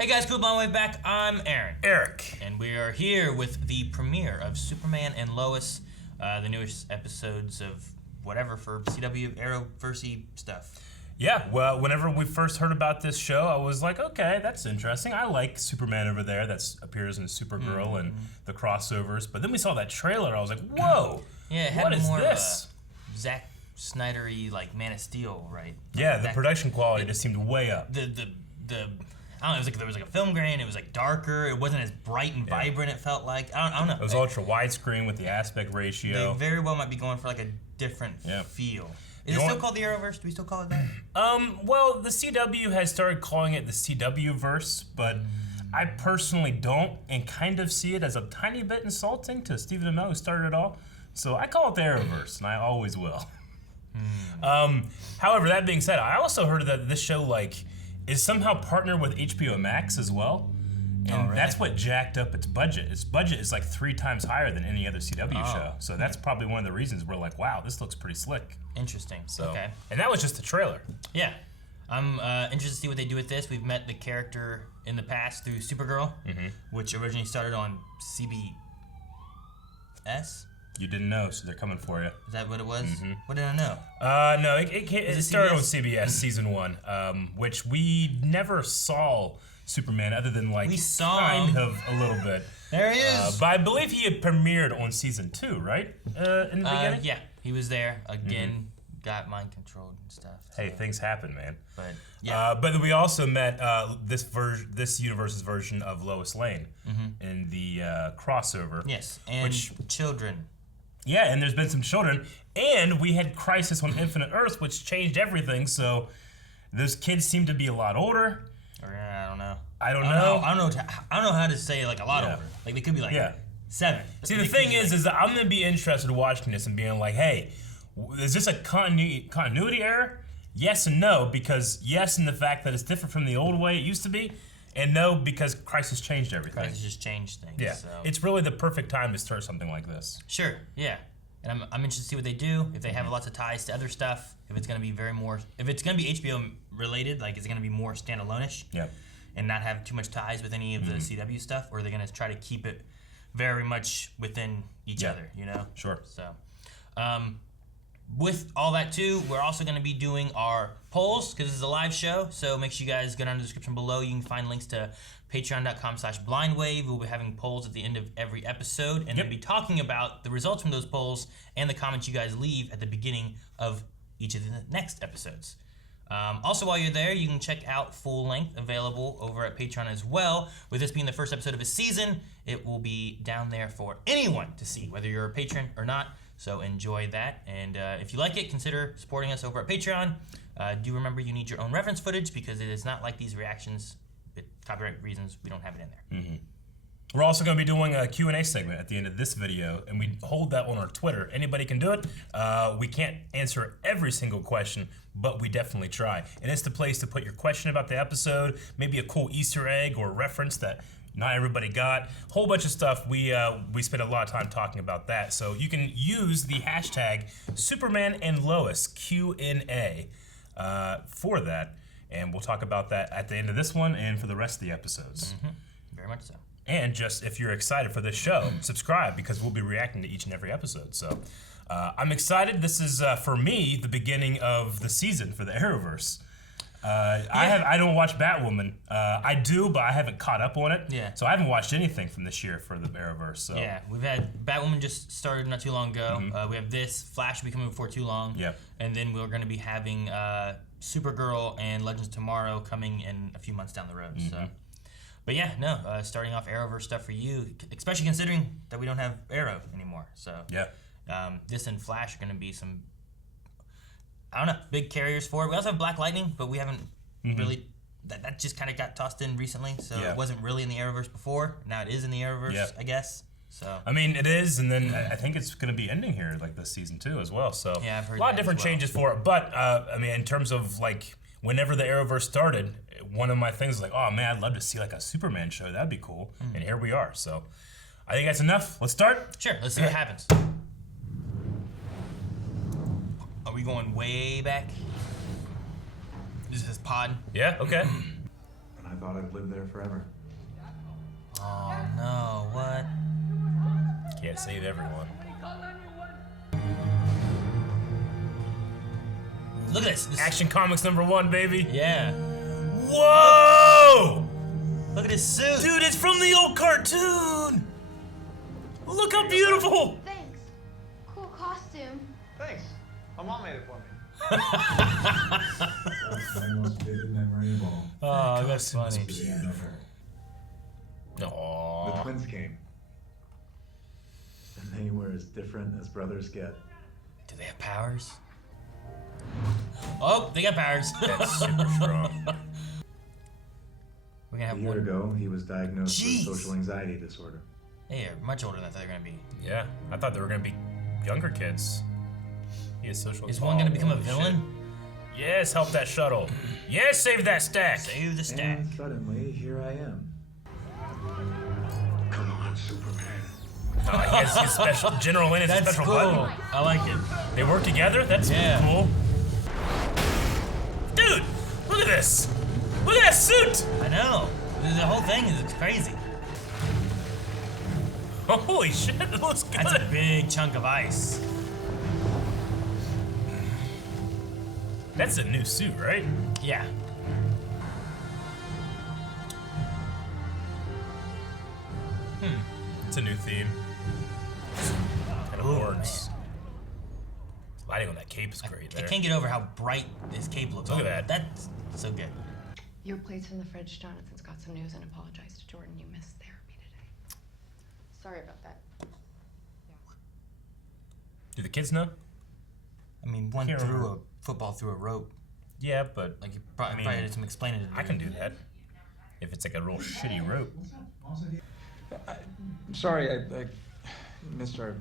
Hey guys, cool blind wave back. I'm Aaron. Eric. And we are here with the premiere of Superman and Lois, the newest episodes of whatever for CW Arrowverse stuff. Yeah, well, whenever we first heard about this show, I was like, okay, that's interesting. I like Superman over there that appears in Supergirl and the crossovers. But then we saw that trailer, I was like, whoa, Yeah, it had what is more this? Of a Zack Snyder-y, like Man of Steel, right? Yeah, the production quality just seemed way up. The I don't know, it was like there was like a film grain, it was like darker, it wasn't as bright and vibrant, it felt like. I don't know. It was ultra widescreen with the aspect ratio. They very well might be going for like a different feel. Is it still called the Arrowverse? Do we still call it that? Well, the CW has started calling it the CW-verse, but I personally don't and kind of see it as a tiny bit insulting to Stephen Amell, who started it all. So I call it the Arrowverse, and I always will. However, that being said, I also heard that this show is somehow partnered with HBO Max as well. And that's what jacked up its budget. Its budget is like 3 times higher than any other CW show. So that's probably one of the reasons we're like, wow, this looks pretty slick. Interesting. So, okay. And that was just the trailer. Yeah. I'm interested to see what they do with this. We've met the character in the past through Supergirl, which originally started on CBS. You didn't know, so they're coming for you. Is that what it was? What did I know? No, it started on CBS season 1, which we never saw Superman other than we saw kind him. of a little bit. There he is. But I believe he had premiered on season 2, right? In the beginning? Yeah, he was there again. Got mind controlled and stuff. So. Hey, things happen, man. But yeah. But then we also met this universe's version of Lois Lane in the crossover. Yes, and children. Yeah, and there's been some children, and we had Crisis on Infinite Earths, which changed everything. So those kids seem to be a lot older. Or I don't know. I don't know. I don't know how to say like a lot older. Like they could be like 7. See, the thing is that I'm gonna be interested in watching this and being like, hey, is this a continuity error? Yes and no, because yes in the fact that it's different from the old way it used to be, and no because Crisis changed everything. Crisis just changed things. Yeah, so. it's really the perfect time to start something like this. Sure, yeah. And I'm interested to see what they do, if they have lots of ties to other stuff, if it's gonna be if it's gonna be HBO related, like is it gonna be more standalone-ish? Yeah. And not have too much ties with any of the CW stuff, or are they gonna try to keep it very much within each other, you know? Sure. So, with all that too, we're also going to be doing our polls because this is a live show. So make sure you guys go down to the description below. You can find links to patreon.com/blindwave. We'll be having polls at the end of every episode, and we'll be talking about the results from those polls and the comments you guys leave at the beginning of each of the next episodes. Also, while you're there, you can check out full length available over at Patreon as well. With this being the first episode of a season, it will be down there for anyone to see, whether you're a patron or not. So enjoy that, and if you like it, consider supporting us over at Patreon. Do remember you need your own reference footage because it is not like these reactions. With copyright reasons, we don't have it in there. We're also going to be doing a Q&A segment at the end of this video, and we hold that on our Twitter. Anybody can do it. We can't answer every single question, but we definitely try. And it's the place to put your question about the episode, maybe a cool Easter egg or reference that not everybody got. Whole bunch of stuff. We spent a lot of time talking about that. So you can use the hashtag Superman and Lois Q&A for that, and we'll talk about that at the end of this one and for the rest of the episodes. Very much so. And just if you're excited for this show, subscribe because we'll be reacting to each and every episode. So I'm excited. This is for me the beginning of the season for the Arrowverse. I don't watch Batwoman. I do, but I haven't caught up on it. Yeah. So I haven't watched anything from this year for the Arrowverse. So. Yeah, we've had Batwoman just started not too long ago. We have this. Flash will be coming before too long. Yeah. And then we're going to be having Supergirl and Legends Tomorrow coming in a few months down the road. So. But yeah, no, starting off Arrowverse stuff for you, especially considering that we don't have Arrow anymore. So yeah. This and Flash are going to be some, I don't know, big carriers for it. We also have Black Lightning, but we haven't really, that just kind of got tossed in recently. So it wasn't really in the Arrowverse before. Now it is in the Arrowverse, I guess. So I mean, it is, and then I think it's going to be ending here like this season too as well. So yeah, I've heard a lot of different changes for it. But I mean, in terms of like whenever the Arrowverse started, one of my things was like, oh man, I'd love to see like a Superman show. That'd be cool. And here we are. So I think that's enough. Let's start. Sure. Let's see what happens. Are we going way back? This is pod. Yeah. Okay. And I thought I'd live there forever. Oh no, what? Can't save everyone. Look at this. Action Comics #1, baby. Yeah. Whoa! Look at his suit. Dude, it's from the old cartoon! Look how beautiful! Thanks. Cool costume. Thanks. My mom made it for me. That's my most vivid memory of all. Oh, that's funny. Beautiful. The Aww. twins came. And they were as different as brothers get. Do they have powers? Oh, they got powers. That's super strong. We're gonna A have year one. ago, he was diagnosed Jeez. with social anxiety disorder. They are much older than I thought they were gonna be. Yeah, I thought they were gonna be younger kids. He is social. Is one gonna become a Holy villain? shit. Yes, help that shuttle. Yes, save that stack. Save the stack. And suddenly, here I am. Come on, Superman. He has his special General Lynn is his That's special cool. button. I like it. They work together. That's Yeah. cool. Dude, look at this. Look at that suit. I know. The whole thing is crazy. Holy shit, it looks good. That's a big chunk of ice. That's a new suit, right? Yeah. It's a new theme. Kind of Ooh, works. Lighting on that cape is great I there. can't get over how bright this cape looks. Look at that. That's so good. Your plate's in the fridge. Jonathan's got some news and apologized to Jordan. You missed therapy today. Sorry about that. Do the kids know? I mean, one Can't threw remember. a football through a rope. Yeah, but Like you probably, I mean, probably did some explaining to do. I can do that. If it's like a real shitty rope. I'm sorry, I missed our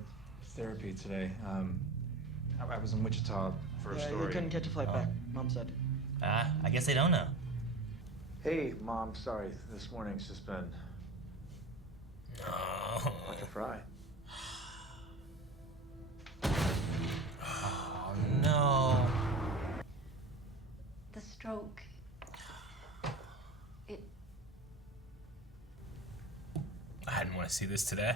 therapy today. I was in Wichita for a Yeah, story. you couldn't catch a flight back, Mom said. I guess they don't know. Hey, Mom, sorry. This morning's just been like a fry. Oh no. The stroke. It. I didn't want to see this today.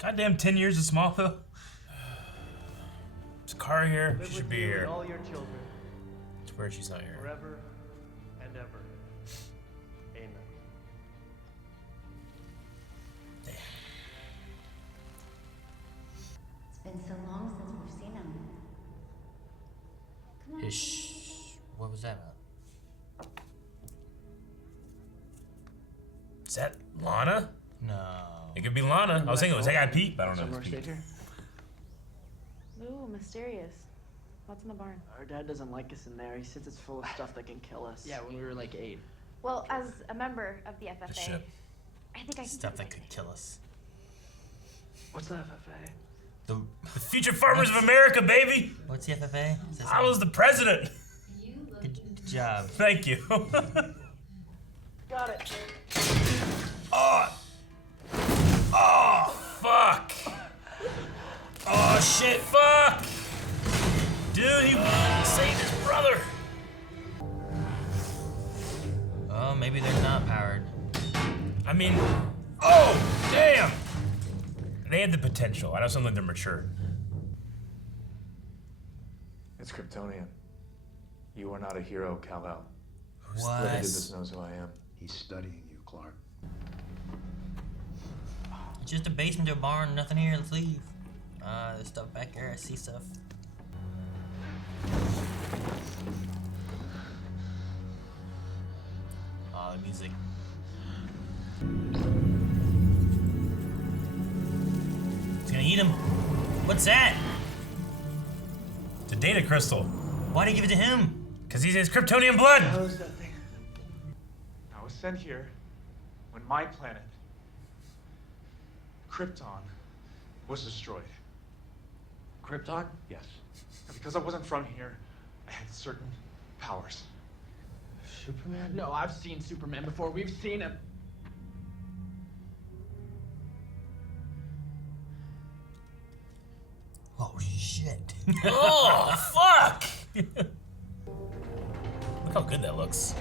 Goddamn 10 years of Smallville. There's a car here. She should be here. And all your children, It's where she's not here. forever and ever. Amen. It's been so long since we've seen him. Come on. What was that about? Is that Lana? No. It could be Lana. I was thinking it was that guy Pete, but I don't know Summer if it's stayed Pete. here. Ooh, mysterious. What's in the barn? Our dad doesn't like us in there. He says it's full of stuff that can kill us. Yeah, when we were like 8. Well, as a member of the FFA, The ship. I think I can Stuff do that it. could kill us. What's the FFA? The The future farmers of America, baby! what's the FFA? Is that I was the president! good job. Thank you. Got it. Oh! Oh, fuck! Oh, shit, fuck! Dude, he saved his brother! Oh, maybe they're not powered. I mean, oh, damn! They had the potential. I know something they're mature. It's Kryptonian. You are not a hero, Kal-El. What? Whoever did this knows who I am. He's studying you, Clark. It's just a basement to a barn, nothing here, let's leave. There's stuff back here, I see stuff. Oh, the music. He's gonna eat him. What's that? It's a data crystal. Why'd he give it to him? Because he has Kryptonian blood! How's that thing? I was sent here when my planet, Krypton, was destroyed. Krypton? Yes. And because I wasn't from here, I had certain powers. Superman? No, I've seen Superman before. We've seen him. shit. Oh, fuck! Look how good that looks.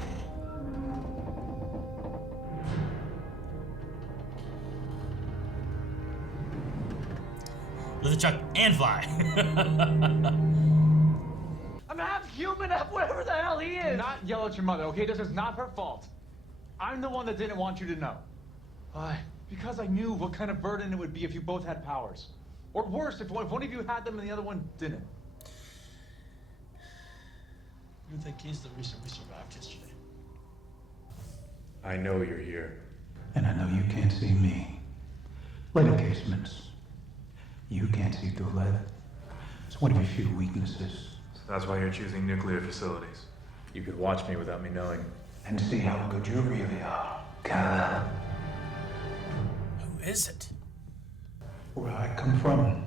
Lift the truck and fly. I'm half human, half whatever the hell he is. Not yell at your mother, okay? This is not her fault. I'm the one that didn't want you to know. Why? Because I knew what kind of burden it would be if you both had powers. Or worse, if one of you had them and the other one didn't. You think he's the reason we survived yesterday? I know you're here. And I know you can't see me. Lead casements. You can't see through lead. It's one of your few weaknesses. So that's why you're choosing nuclear facilities. You could watch me without me knowing. And see how good you really are, Kal. Who is it? Where I come from,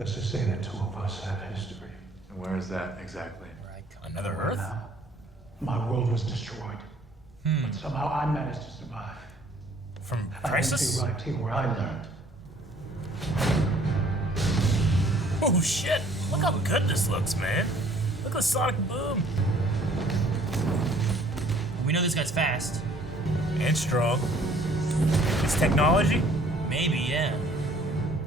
let's just say that two of us have history. And where is that exactly? Another Earth? Now, my world was destroyed. But somehow I managed to survive. From I Crisis? came right here where I learned. Oh shit! Look how good this looks, man. Look at the sonic boom. We know this guy's fast. And strong. It's technology? Maybe, yeah.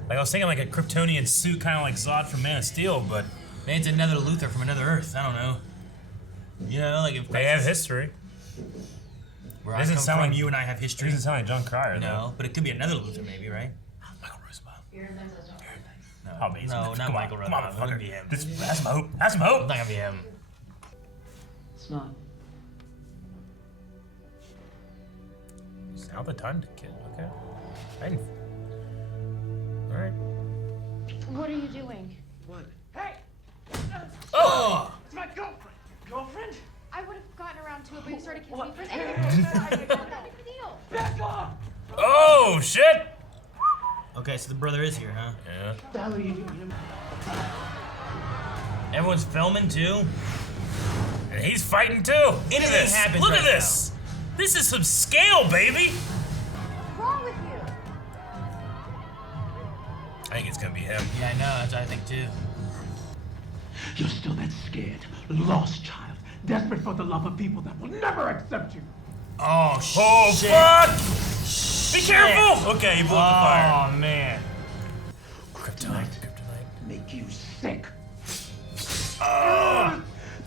Like I was thinking like a Kryptonian suit, kind of like Zod from Man of Steel, but Maybe it's another Luthor from another Earth. I don't know. You know, like if they have history. where I Doesn't come sound from, like- you and I have It history. doesn't sound like John Cryer, No, but it could be another Luthor, maybe, right? Michael Rosenbaum. No, Oh, man, no, not come Michael on, come on, Rosenbaum. It wouldn't be him. Have some hope. Have some hope. It's not gonna be him. It's not. It's now the time to kill. Okay. All right. What are you doing? What? Hey! Oh! It's my girlfriend. Girlfriend? I would have gotten around to it, but you started kissing What? me first. Anyway, not that big a deal. Back off! Oh shit! Okay, so the brother is here, huh? Yeah. What the hell are you doing? Everyone's filming too. And he's fighting too. Look at Anything this. happens Look right at this. This is some scale, baby. What's wrong with you? I think it's gonna be him. Yeah, I know. That's what I think too. You're still that scared, lost child, desperate for the love of people that will never accept you. Oh, Oh shit. fuck! Be careful! Okay, he blew up the fire. Oh man. Kryptonite. Make you sick.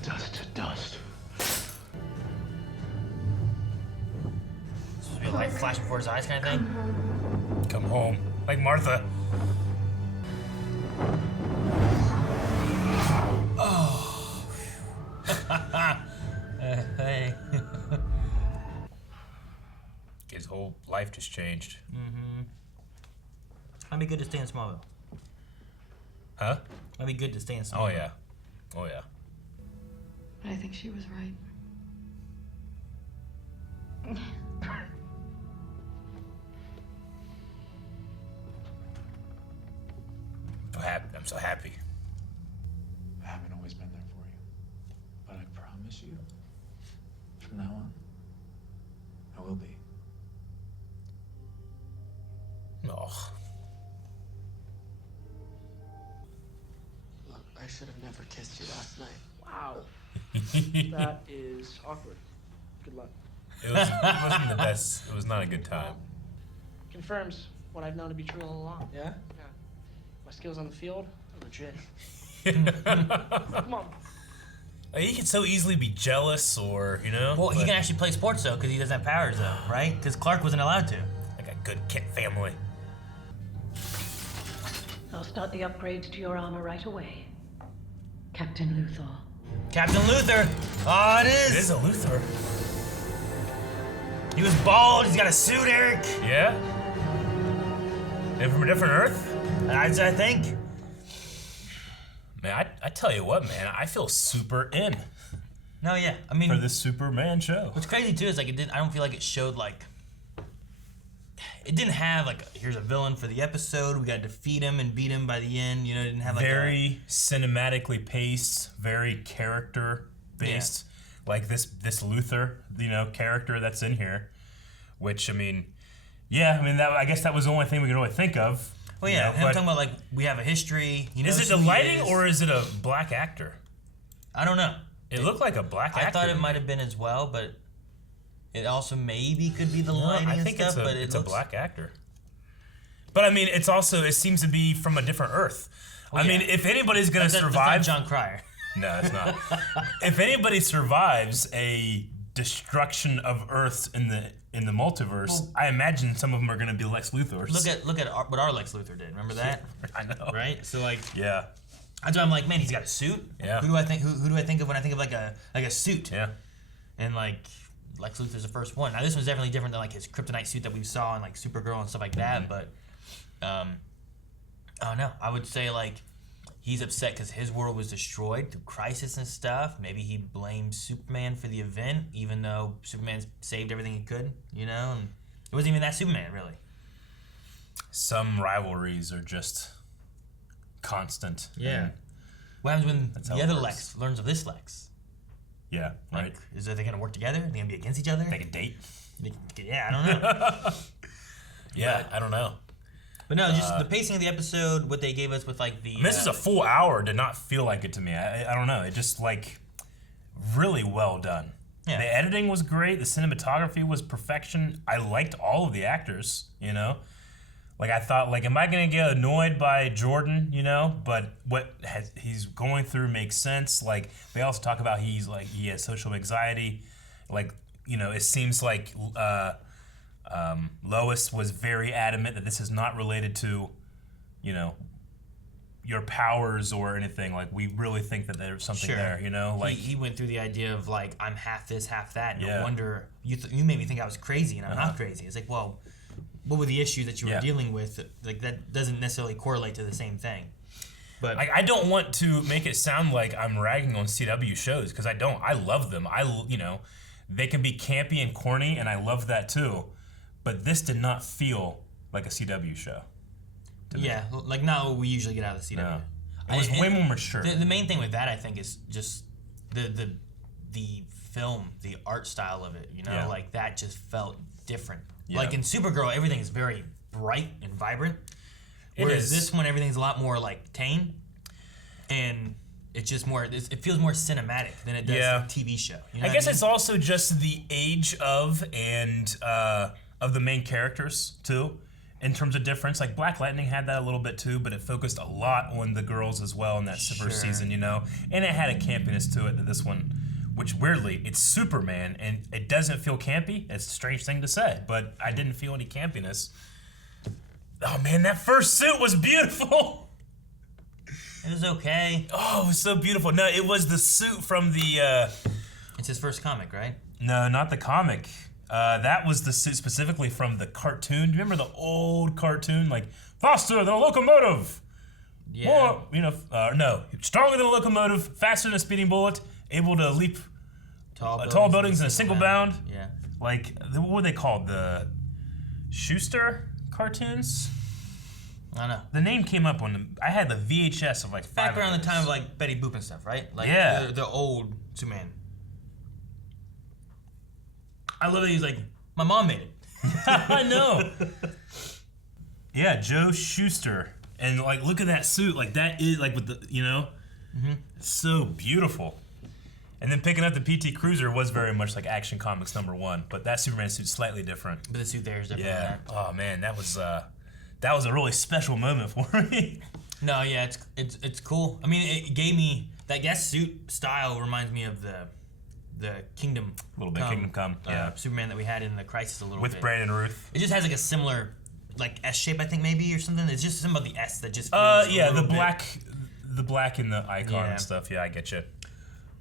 Dust to dust. Supposed to be a light flash before his eyes, kind of thing. Come home, like Martha. Hey. His whole life just changed. Might be good to stay in Smallville. Huh? Might be good to stay in Smallville. Oh yeah. Oh yeah. But I think she was right. I'm so happy. I haven't always been there for you. But I promise you, from now on, I will be. Oh. Look, I should have never kissed you last night. Wow. That is awkward. Good luck. It wasn't the best. It was not a good time. Confirms what I've known to be true all along. Yeah? Yeah. My skills on the field are legit. Come on. He can so easily be jealous, or you know. Well, he but can actually play sports though, because he doesn't have powers though, right? Because Clark wasn't allowed to. like a good kid family. I'll start the upgrades to your armor right away. Captain Luthor. Captain Luthor. Oh, it is. It is a Luthor. He was bald. He's got a suit, Eric. Yeah. And from a different Earth. I think. Man, I tell you what, man, I feel super in No, yeah. I mean, for this Superman show. what's crazy too is like it didn't. I don't feel like it showed like. It didn't have like here's a villain for the episode. We got to defeat him and beat him by the end. You know, it didn't have like Very cinematically paced, very character based. Like this Luthor, you know, character that's in here. Which I mean, yeah, I mean that. I guess that was the only thing we could really think of. Well, yeah, and I'm talking about like we have a history. You know, is it the lighting or is it a black actor? I don't know. It looked like a black actor. I thought it might have been as well, but it also maybe could be the lighting I and think stuff. it's a black actor. But I mean, it's also it seems to be from a different Earth. I mean, if anybody's gonna survive, that's not John Cryer. No, it's not. If anybody survives a destruction of Earths in the multiverse, I imagine some of them are going to be Lex Luthors. Look at what our Lex Luthor did. Remember that? I know. Right? So like, yeah. That's why I'm like, man, he's got a suit. Yeah. Who do I think of when I think of like a suit? Yeah. And like Lex Luthor's the first one. Now this one's definitely different than like his kryptonite suit that we saw in like Supergirl and stuff like that. But I don't know. I would say like he's upset because his world was destroyed through crisis and stuff. Maybe he blames Superman for the event, even though Superman saved everything he could, you know? And it wasn't even that Superman, really. Some rivalries are just constant. Yeah. What happens when the other Lex learns of this Lex? Yeah, right. Like, are they going to work together? Are they going to be against each other? They can date? Yeah, I don't know. Yeah, I don't know. But no, just the pacing of the episode, what they gave us with like the... this is a full hour, did not feel like it to me. I don't know. It just like really well done. Yeah. The editing was great. The cinematography was perfection. I liked all of the actors, you know? Like I thought, like, am I going to get annoyed by Jordan, you know? But what he's going through makes sense. Like they also talk about he has social anxiety. Like, you know, it seems like... Lois was very adamant that this is not related to, you know, your powers or anything. Like, we really think that there's something there, you know? Like he went through the idea of, like, I'm half this, half that. No wonder you made me think I was crazy, and I'm not crazy. It's like, well, what were the issues that you were dealing with? Like, that doesn't necessarily correlate to the same thing. But like, I don't want to make it sound like I'm ragging on CW shows, because I don't. I love them. You know, they can be campy and corny, and I love that, too. But this did not feel like a CW show. Yeah, like not what we usually get out of the CW. No. It was way more mature. The main thing with that, I think, is just the film, the art style of it. You know, like that just felt different. Yeah. Like in Supergirl, everything is very bright and vibrant. Whereas this one, everything's a lot more like tame, and it's just more. It feels more cinematic than it does a TV show. You know I guess it's also just the age of the main characters too, in terms of difference. Like Black Lightning had that a little bit too, but it focused a lot on the girls as well in that first season, you know. And it had a campiness to it that this one, which weirdly, it's Superman and it doesn't feel campy. It's a strange thing to say, but I didn't feel any campiness. Oh man, that first suit was beautiful. It was okay. Oh, it was so beautiful. No, it was the suit from the... It's his first comic, right? No, not the comic. That was the suit specifically from the cartoon. Do you remember the old cartoon? Like, faster than a locomotive. Yeah. More, you know, no. Stronger than a locomotive, faster than a speeding bullet, able to leap tall buildings in a single bound. Yeah. Like, what were they called? The Schuster cartoons? I don't know. The name came up when I had the VHS of like 5 back around the time of like Betty Boop and stuff, right? Like the old Superman. I love that he's like, my mom made it. I know. Yeah, Joe Schuster. And like, look at that suit. Like that is like with the, you know, it's so beautiful. And then picking up the PT Cruiser was very much like Action Comics #1, but that Superman suit's slightly different. But the suit there is different. Yeah. Oh man, that was a really special moment for me. No, yeah, it's cool. I mean, it gave me that suit style reminds me of the Kingdom Come, yeah. Superman that we had in the Crisis a little bit. With Brandon Ruth. It just has like a similar like S shape, I think maybe, or something. It's just something about the S that just feels the black in the icon and stuff. Yeah, I get you.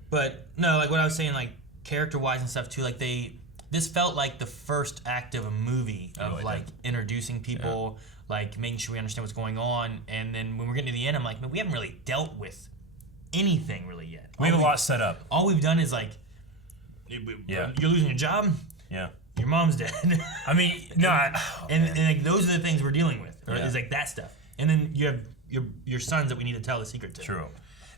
But no, like what I was saying, like character-wise and stuff too. Like this felt like the first act of a movie of like introducing people, like making sure we understand what's going on, and then when we're getting to the end, I'm like, man, we haven't really dealt with anything really yet. We have a lot set up. All we've done is like, you're losing your job. Yeah. Your mom's dead. I mean, no. And like those are the things we're dealing with. Right? It's like that stuff. And then you have your sons that we need to tell the secret to. True.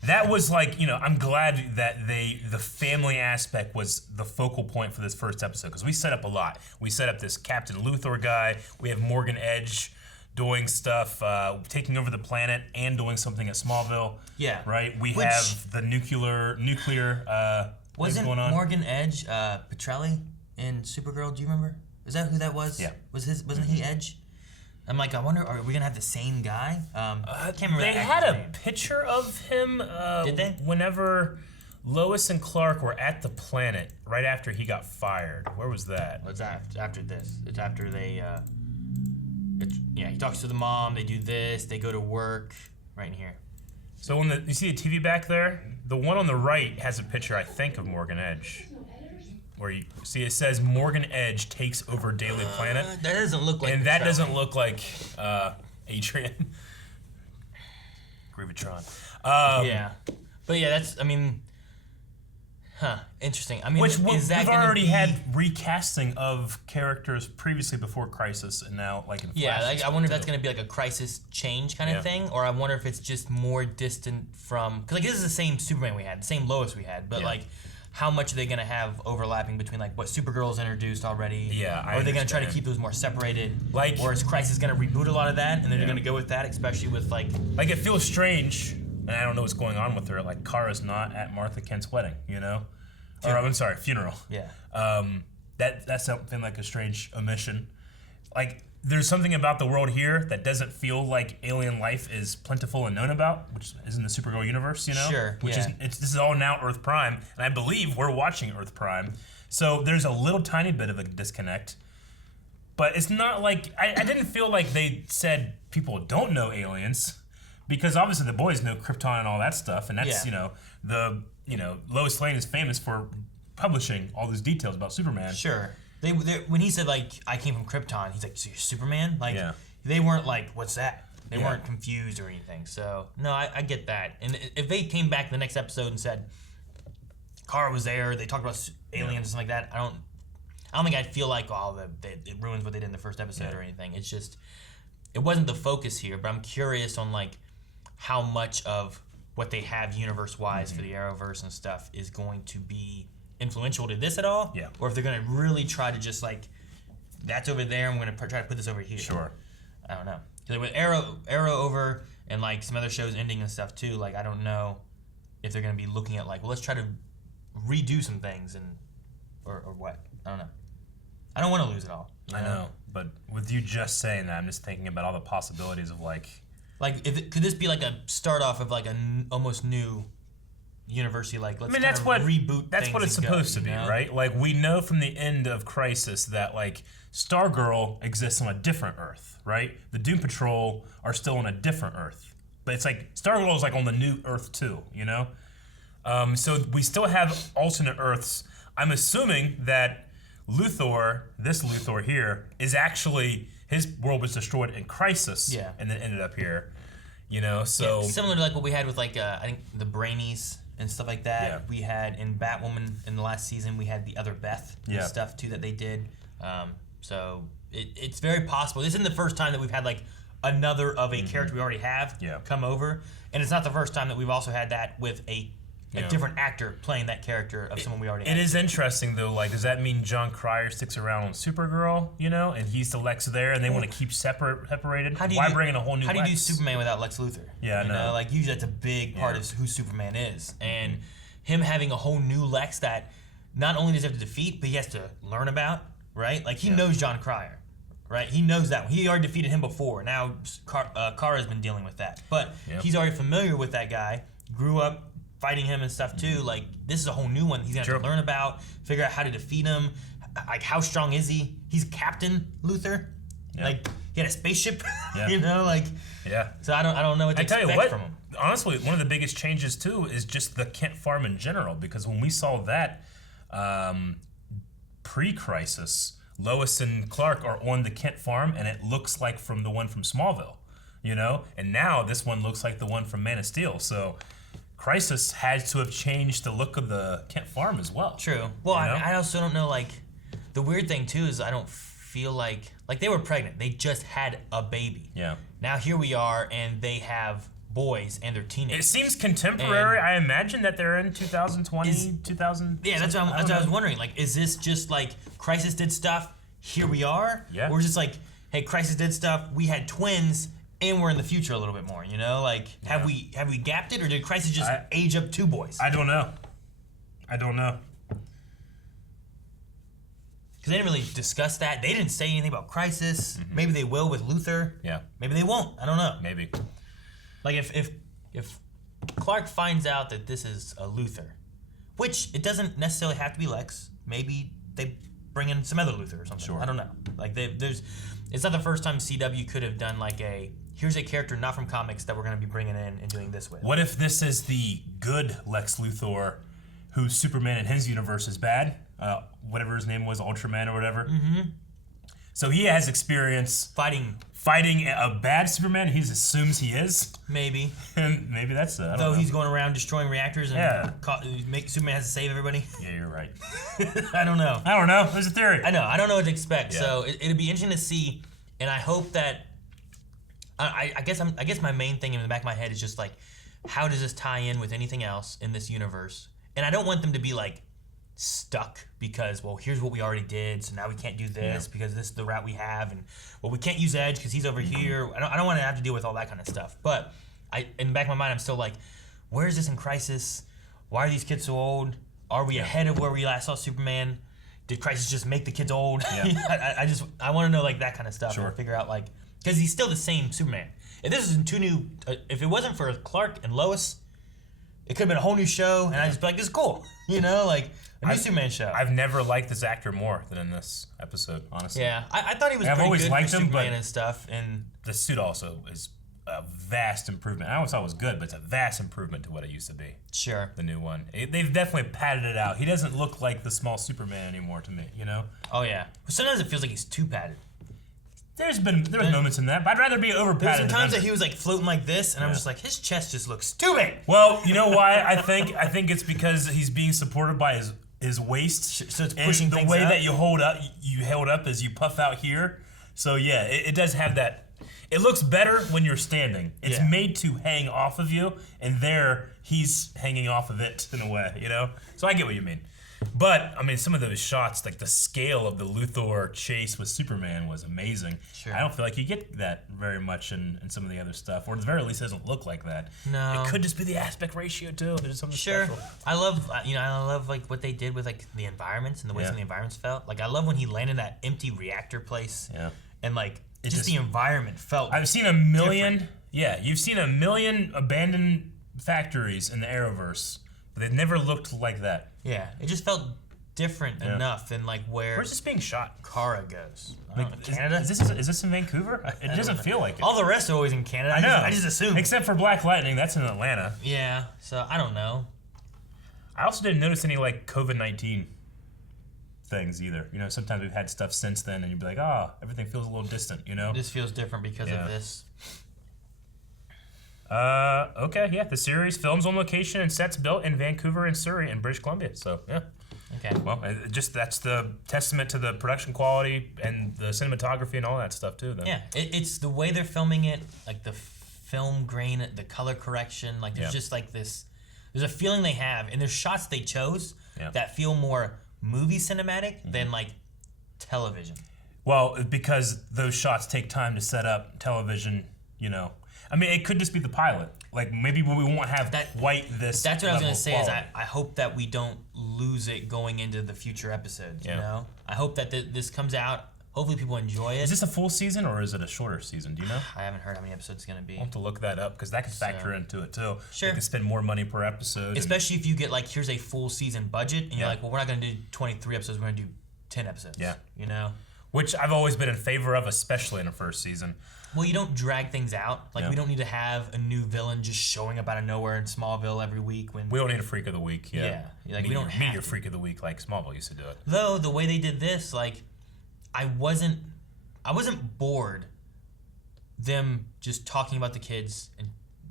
That was like, you know, I'm glad that the family aspect was the focal point for this first episode, because we set up a lot. We set up this Captain Luthor guy. We have Morgan Edge doing stuff, taking over the planet and doing something at Smallville. Yeah. Right? We have the nuclear wasn't going on. Morgan Edge Petrelli in Supergirl? Do you remember? Is that who that was? Yeah. Wasn't he Edge? I'm like, I wonder, are we gonna have the same guy? I can't remember. They had a picture of him. Did they? Whenever Lois and Clark were at the planet, right after he got fired. Where was that? It's after this. It's after they. He talks to the mom. They do this. They go to work. Right in here. So when you see the TV back there, the one on the right has a picture, I think, of Morgan Edge. Where you see it says Morgan Edge takes over Daily Planet. That doesn't look like. And that doesn't look like Adrian. Gravatron. Yeah, but yeah, that's. I mean, interesting. I mean, Which is that we've gonna already be, had recasting of characters previously before Crisis, and now like in Flash. Yeah, like, I wonder if that's gonna be like a crisis change kind of thing, or I wonder if it's just more distant from. Because like this is the same Superman we had, the same Lois we had, but like. How much are they going to have overlapping between like what Supergirl's introduced already? Yeah, or are they going to try to keep those more separated? Like, or is Crisis going to reboot a lot of that, and they're going to go with that, especially with like. Like it feels strange, and I don't know what's going on with her. Like Kara's not at Martha Kent's wedding, you know, or I'm sorry, funeral. Yeah. That's something like a strange omission. Like there's something about the world here that doesn't feel like alien life is plentiful and known about, which is in the Supergirl universe, you know? Sure, Which is this is all now Earth Prime, and I believe we're watching Earth Prime. So there's a little tiny bit of a disconnect. But it's not like I didn't feel like they said people don't know aliens, because obviously the boys know Krypton and all that stuff, and that's Lois Lane is famous for publishing all these details about Superman. Sure. When he said like I came from Krypton, he's like, so you're Superman? Like they weren't like, what's that? They weren't confused or anything. So no, I get that. And if they came back in the next episode and said Kara was there, they talked about aliens and stuff like that, I don't think I'd feel like it ruins what they did in the first episode or anything. It's just it wasn't the focus here, but I'm curious on like how much of what they have universe wise for the Arrowverse and stuff is going to be influential to this at all? Yeah. Or if they're gonna really try to just like, that's over there, I'm gonna try to put this over here. Sure. I don't know. Because with Arrow over and like some other shows ending and stuff too, like I don't know if they're gonna be looking at like, well, let's try to redo some things and or what. I don't know. I don't want to lose it all. I know, but with you just saying that, I'm just thinking about all the possibilities of like could this be like a start off of like almost new university, like let's that's what reboot. That's what it's supposed to be, right? Like we know from the end of Crisis that like Stargirl exists on a different Earth, right? The Doom Patrol are still on a different Earth, but it's like Stargirl is like on the new Earth too, you know. So we still have alternate Earths. I'm assuming that this Luthor here, is actually his world was destroyed in Crisis, and then ended up here, you know. So similar to like what we had with like I think the Brainies and stuff like that. Yeah. We had in Batwoman in the last season, we had the other Beth and stuff too that they did. So it's very possible. This isn't the first time that we've had like another of a character we already have come over, and it's not the first time that we've also had that with a different actor playing that character of someone we already have. It is interesting though, like does that mean John Cryer sticks around on Supergirl, you know, and he's the Lex there and they want to keep separated? Why bring in a whole new Lex? How do you do Superman without Lex Luthor? Yeah, you know, like usually that's a big part of who Superman is. And him having a whole new Lex that not only does he have to defeat, but he has to learn about, right? Like he knows John Cryer, right? He knows that. He already defeated him before. Now Kara's been dealing with that. But he's already familiar with that guy, grew up fighting him and stuff too. Like this is a whole new one he's gonna have to learn about, figure out how to defeat him. Like how strong is he? He's Captain Luthor. Like he had a spaceship. You know, like so I don't know what to expect from him. Honestly, one of the biggest changes too is just the Kent farm in general, because when we saw that pre-Crisis, Lois and Clark are on the Kent farm and it looks like from the one from Smallville, you know? And now this one looks like the one from Man of Steel. So Crisis had to have changed the look of the Kent farm as well. True. Well, I also don't know, like, the weird thing too is I don't feel like they were pregnant. They just had a baby. Yeah. Now here we are and they have boys and they're teenagers. It seems contemporary. I imagine that they're in 2020, 2000. Yeah, that's what I was wondering. Like, is this just like Crisis did stuff, here we are? Yeah. Or is this like hey, Crisis did stuff. We had twins, and we're in the future a little bit more. You know, like have we gapped it, or did Crisis just age up 2 boys? I don't know. Because they didn't really discuss that. They didn't say anything about Crisis. Maybe they will with Luthor. Yeah. Maybe they won't. I don't know. Maybe. Like if Clark finds out that this is a Luthor, which it doesn't necessarily have to be Lex. Maybe they bring in some other Luthor or something. Sure. I don't know. Like it's not the first time CW could have done like here's a character not from comics that we're going to be bringing in and doing this with. What if this is the good Lex Luthor, whose Superman in his universe is bad? Whatever his name was, Ultraman or whatever. So he has experience fighting a bad Superman. He just assumes he is. Maybe. And maybe that's I don't Though know. he's going around destroying reactors and Superman has to save everybody. Yeah, you're right. I don't know. There's a theory. I know. I don't know what to expect. Yeah. So it'd be interesting to see, and I hope that. I guess my main thing in the back of my head is just like, how does this tie in with anything else in this universe? And I don't want them to be like stuck because, well, here's what we already did, so now we can't do this because this is the route we have, and well, we can't use Edge because he's over here. I don't want to have to deal with all that kind of stuff. But in the back of my mind, I'm still like, where is this in Crisis? Why are these kids so old? Are we ahead of where we last saw Superman? Did Crisis just make the kids old? Yeah. I want to know like that kind of stuff. Sure. And figure out like, because he's still the same Superman. If this is two new, if it wasn't for Clark and Lois, it could have been a whole new show, and I'd just be like, this is cool. You know, like a new Superman show. I've never liked this actor more than in this episode, honestly. Yeah, I thought he was pretty always good liked for him, Superman but and stuff. And the suit also is a vast improvement. I always thought it was good, but it's a vast improvement to what it used to be. Sure. The new one. They've definitely padded it out. He doesn't look like the small Superman anymore to me, you know? Oh, yeah. Sometimes it feels like he's too padded. There was moments in that, but I'd rather be over There's padded. some times that he was like floating like this, and I'm just like, his chest just looks too big. Well, you know why? I think it's because he's being supported by his waist. So it's and pushing the things way up? that you hold up as you puff out here. So yeah, it does have that. It looks better when you're standing. It's made to hang off of you, and there he's hanging off of it in a way, you know? So I get what you mean. But, I mean, some of those shots, like the scale of the Luthor chase with Superman was amazing. Sure. I don't feel like you get that very much in some of the other stuff, or at the very least it doesn't look like that. No. It could just be the aspect ratio, too. There's something special. I love like what they did with like the environments and the way some of the environments felt. Like I love when he landed that empty reactor place. Yeah. And like just the environment felt. I've seen a million. Different. Yeah, you've seen a million abandoned factories in the Arrowverse, but they've never looked like that. Yeah, it just felt different enough than like Where's this being shot? Kara goes. Like, Canada? Is this in Vancouver? It doesn't feel like it. All the rest are always in Canada. I know. I just assume. Except for Black Lightning, that's in Atlanta. Yeah, so I don't know. I also didn't notice any like COVID-19 things either. You know, sometimes we've had stuff since then, and you'd be like, everything feels a little distant. You know. This feels different because of this. Okay, yeah. The series films on location and sets built in Vancouver and Surrey and British Columbia. So, yeah. Okay. Well, that's the testament to the production quality and the cinematography and all that stuff, too. Then. Yeah, it's the way they're filming it, like the film grain, the color correction. Like, there's just like this, there's a feeling they have, and there's shots they chose that feel more movie cinematic than like television. Well, because those shots take time to set up television, you know. I mean, it could just be the pilot. Like, maybe we won't have that quite this. That's what I was going to say, is quality. I hope that we don't lose it going into the future episodes, you know? I hope that this comes out. Hopefully people enjoy it. Is this a full season or is it a shorter season? Do you know? I haven't heard how many episodes it's going to be. I'll have to look that up because that can factor into it, too. Sure. You can spend more money per episode. Especially if you get, like, here's a full season budget, and you're like, well, we're not going to do 23 episodes, we're going to do 10 episodes. Yeah. You know? Which I've always been in favor of, especially in the first season. Well, you don't drag things out. Like, we don't need to have a new villain just showing up out of nowhere in Smallville every week. When we don't need a freak of the week. Yeah. Like, we don't need your freak of the week like Smallville used to do it. Though the way they did this, like, I wasn't bored. Them just talking about the kids and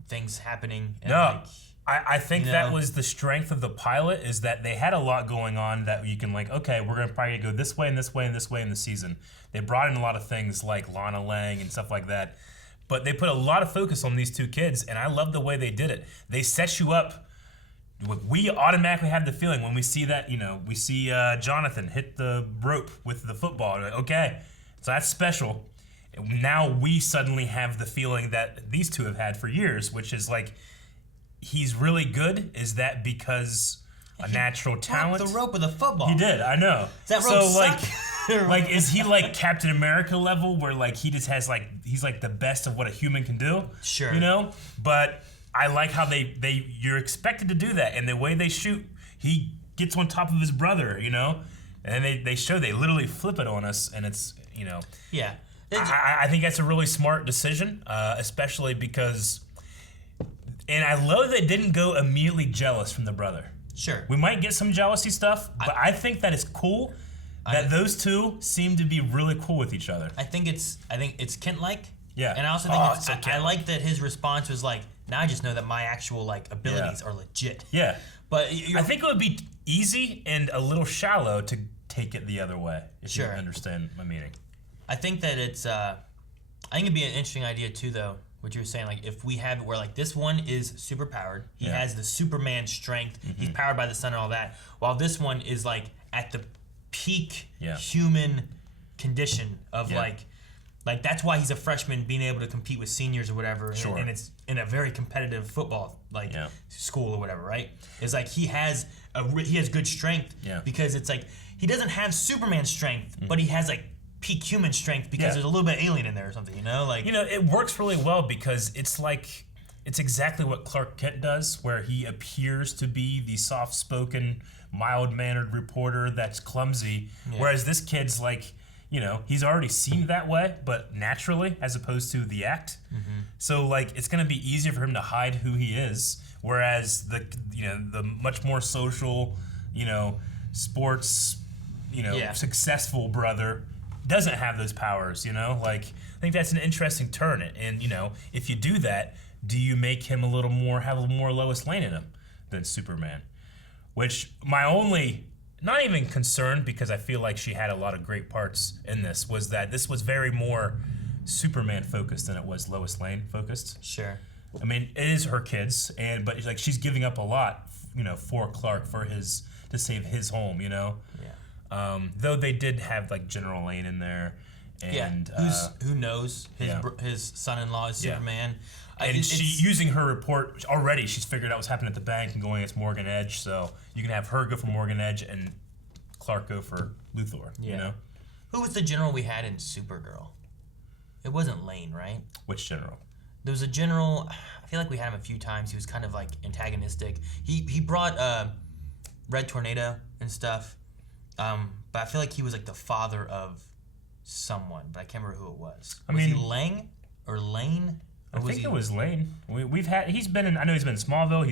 things happening. And no. I think that was the strength of the pilot, is that they had a lot going on that you can, like, okay, we're going to probably go this way and this way and this way in the season. They brought in a lot of things like Lana Lang and stuff like that. But they put a lot of focus on these two kids, and I love the way they did it. They set you up. We automatically have the feeling when we see that, you know, we see Jonathan hit the rope with the football. Like, okay, so that's special. now we suddenly have the feeling that these two have had for years, which is like, he's really good. Is that because a natural talent? The rope with a football. He did, I know. Does that rope suck? Like, is he like Captain America level, where like he just has like, he's like the best of what a human can do? Sure. You know? But I like how you're expected to do that, and the way they shoot, he gets on top of his brother, you know? And they literally flip it on us, and it's, you know. Yeah. I think that's a really smart decision, especially because, and I love they didn't go immediately jealous from the brother. Sure. We might get some jealousy stuff, but I think that it's cool that those two seem to be really cool with each other. I think it's Kent-like. Yeah. And I also think I like that his response was like, now I just know that my actual like abilities are legit. Yeah. But I think it would be easy and a little shallow to take it the other way, if you Sure. understand my meaning. I think that it's I think it'd be an interesting idea too, though, what you were saying, like if we have it where like this one is super powered, he has the Superman strength, he's powered by the sun and all that, while this one is like at the peak human condition of like that's why he's a freshman being able to compete with seniors or whatever. Sure. And it's in a very competitive football like school or whatever, right? It's like he has good strength because it's like he doesn't have Superman strength, but he has like peak human strength because there's a little bit of alien in there or something, you know? Like, you know, it works really well because it's like, it's exactly what Clark Kent does, where he appears to be the soft-spoken, mild-mannered reporter that's clumsy, whereas this kid's like, you know, he's already seemed that way, but naturally, as opposed to the act. So like, it's gonna be easier for him to hide who he is, whereas the much more social, you know, sports, you know, successful brother doesn't have those powers, you know? Like, I think that's an interesting turn. And, you know, if you do that, do you make him have a little more Lois Lane in him than Superman? Which my only, not even concern, because I feel like she had a lot of great parts in this, was that this was very more Superman focused than it was Lois Lane focused. Sure. I mean, it is her kids, but it's like she's giving up a lot, you know, for Clark, to save his home, you know? Though they did have like General Lane in there, and who knows his son-in-law is Superman, and she using her report already. She's figured out what's happening at the bank and going against Morgan Edge. So you can have her go for Morgan Edge and Clark go for Luthor. You know, who was the general we had in Supergirl? It wasn't Lane, right? Which general? There was a general. I feel like we had him a few times. He was kind of like antagonistic. He brought Red Tornado and stuff. But I feel like he was like the father of someone, but I can't remember who it was. Was he Lang or Lane? Or I think it was Lane. He's been in. I know he's been in Smallville.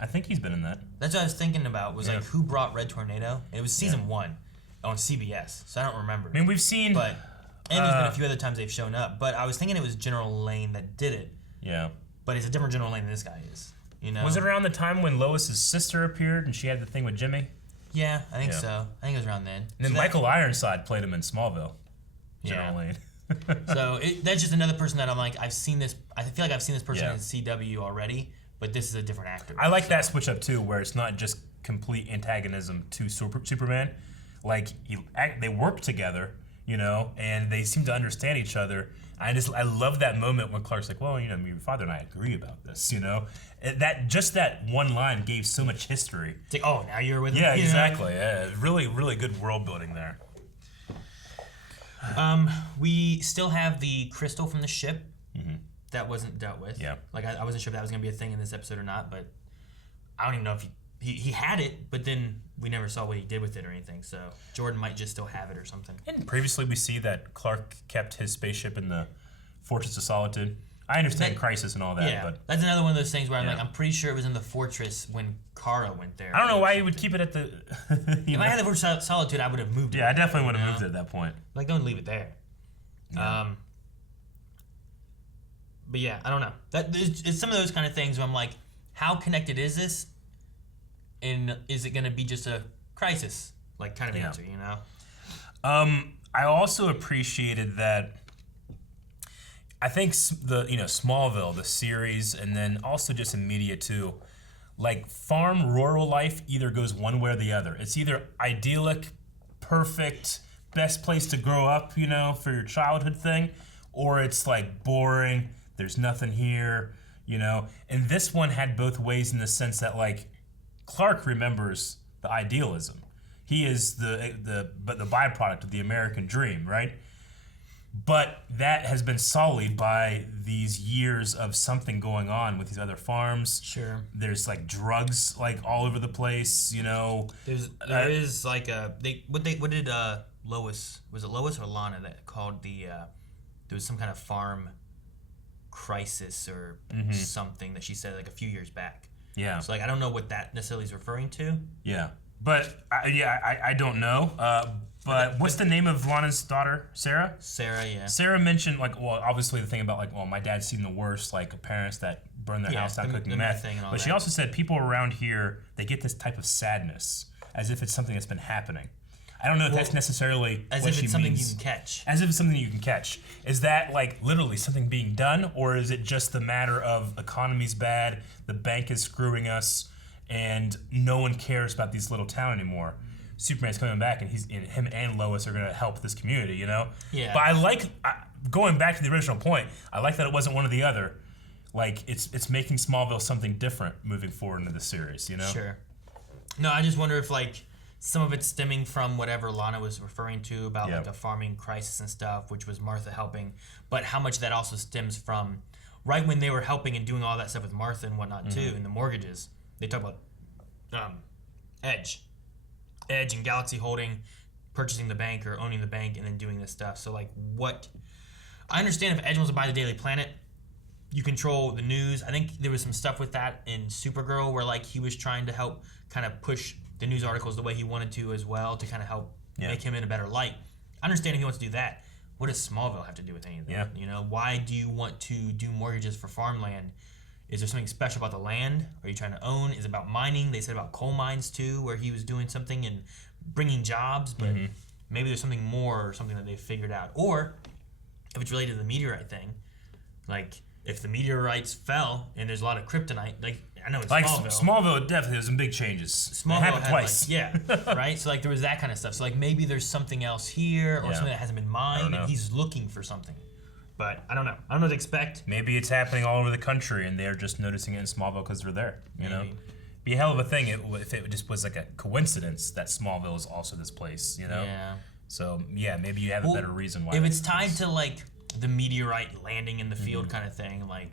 I think he's been in that. That's what I was thinking about. Was like who brought Red Tornado? It was season 1 on CBS, so I don't remember. I mean, we've seen, and there's been a few other times they've shown up. But I was thinking it was General Lane that did it. Yeah. But it's a different General Lane than this guy is. You know. Was it around the time when Lois's sister appeared and she had the thing with Jimmy? Yeah, I think so. I think it was around then. And then Michael Ironside played him in Smallville. General Lane. So that's just another person that I'm like, I've seen this. I feel like I've seen this person in CW already, but this is a different actor. I like that switch up too, where it's not just complete antagonism to Superman. Like they work together, you know, and they seem to understand each other. I love that moment when Clark's like, well, you know, your father and I agree about this, you know. That one line gave so much history. It's like, oh, now you're with him. Yeah, exactly. Yeah, really, really good world building there. We still have the crystal from the ship that wasn't dealt with. Yeah. Like I wasn't sure if that was gonna be a thing in this episode or not, but I don't even know if he had it, but then we never saw what he did with it or anything. So Jordan might just still have it or something. And previously we see that Clark kept his spaceship in the Fortress of Solitude. I understand Crisis and all that, but that's another one of those things where I'm like, I'm pretty sure it was in the Fortress when Kara went there. I don't know why you would keep it at the. If I had the Fortress of Solitude, I would have moved it. Yeah, I definitely would have moved it at that point. Like, don't leave it there. Yeah. But yeah, I don't know. It's some of those kind of things where I'm like, how connected is this? And is it going to be just a crisis, like kind of answer, you know? I also appreciated that. I think Smallville, the series, and then also just in media too, like farm rural life either goes one way or the other. It's either idyllic, perfect, best place to grow up, you know, for your childhood thing, or it's like boring, there's nothing here, you know. And this one had both ways in the sense that like Clark remembers the idealism. He is the byproduct of the American dream, right? But that has been sullied by these years of something going on with these other farms. Sure. There's like drugs like all over the place, you know. There is like a what did Lois, was it Lois or Lana that called there was some kind of farm crisis or something that she said like a few years back. Yeah. So like I don't know what that necessarily is referring to. Yeah. But I don't know. But what's the name of Lana's daughter? Sarah? Sarah, yeah. Sarah mentioned, like, well, obviously the thing about, like, well, my dad's seen the worst, like, parents that burn their house down cooking meth. But she also said people around here, they get this type of sadness, as if it's something that's been happening. I don't know if that's necessarily as what if she it's something means. you can catch. As if it's something you can catch. Is that, like, literally something being done, or is it just the matter of economy's bad, the bank is screwing us, and no one cares about this little town anymore? Superman's coming back, and him and Lois are gonna help this community, you know. Yeah. But I like going back to the original point. I like that it wasn't one or the other. Like it's making Smallville something different moving forward into the series, you know. Sure. No, I just wonder if like some of it's stemming from whatever Lana was referring to about like a farming crisis and stuff, which was Martha helping. But how much that also stems from right when they were helping and doing all that stuff with Martha and whatnot too, and the mortgages. They talk about Edge and Galaxy Holding purchasing the bank or owning the bank and then doing this stuff. So like what I understand if Edge wants to buy the Daily Planet, you control the news. I think there was some stuff with that in Supergirl where like he was trying to help kind of push the news articles the way he wanted to as well to kind of help make him in a better light. I understand if he wants to do that. What does Smallville have to do with anything? Yeah. You know, why do you want to do mortgages for farmland? Is there something special about the land? Are you trying to own? Is it about mining? They said about coal mines too, where he was doing something and bringing jobs, but maybe there's something more or something that they figured out. Or if it's related to the meteorite thing, like if the meteorites fell and there's a lot of kryptonite, like I know it's like Smallville. Smallville definitely has some big changes. Smallville happened had twice. like, right? So like there was that kind of stuff. So like maybe there's something else here or something that hasn't been mined and he's looking for something. But I don't know. I don't know what to expect. Maybe it's happening all over the country and they're just noticing it in Smallville because they're there. You know, be a hell of a thing if it just was like a coincidence that Smallville is also this place. You know. Yeah. So yeah, maybe you have a better reason why. If it's tied to like the meteorite landing in the field kind of thing, like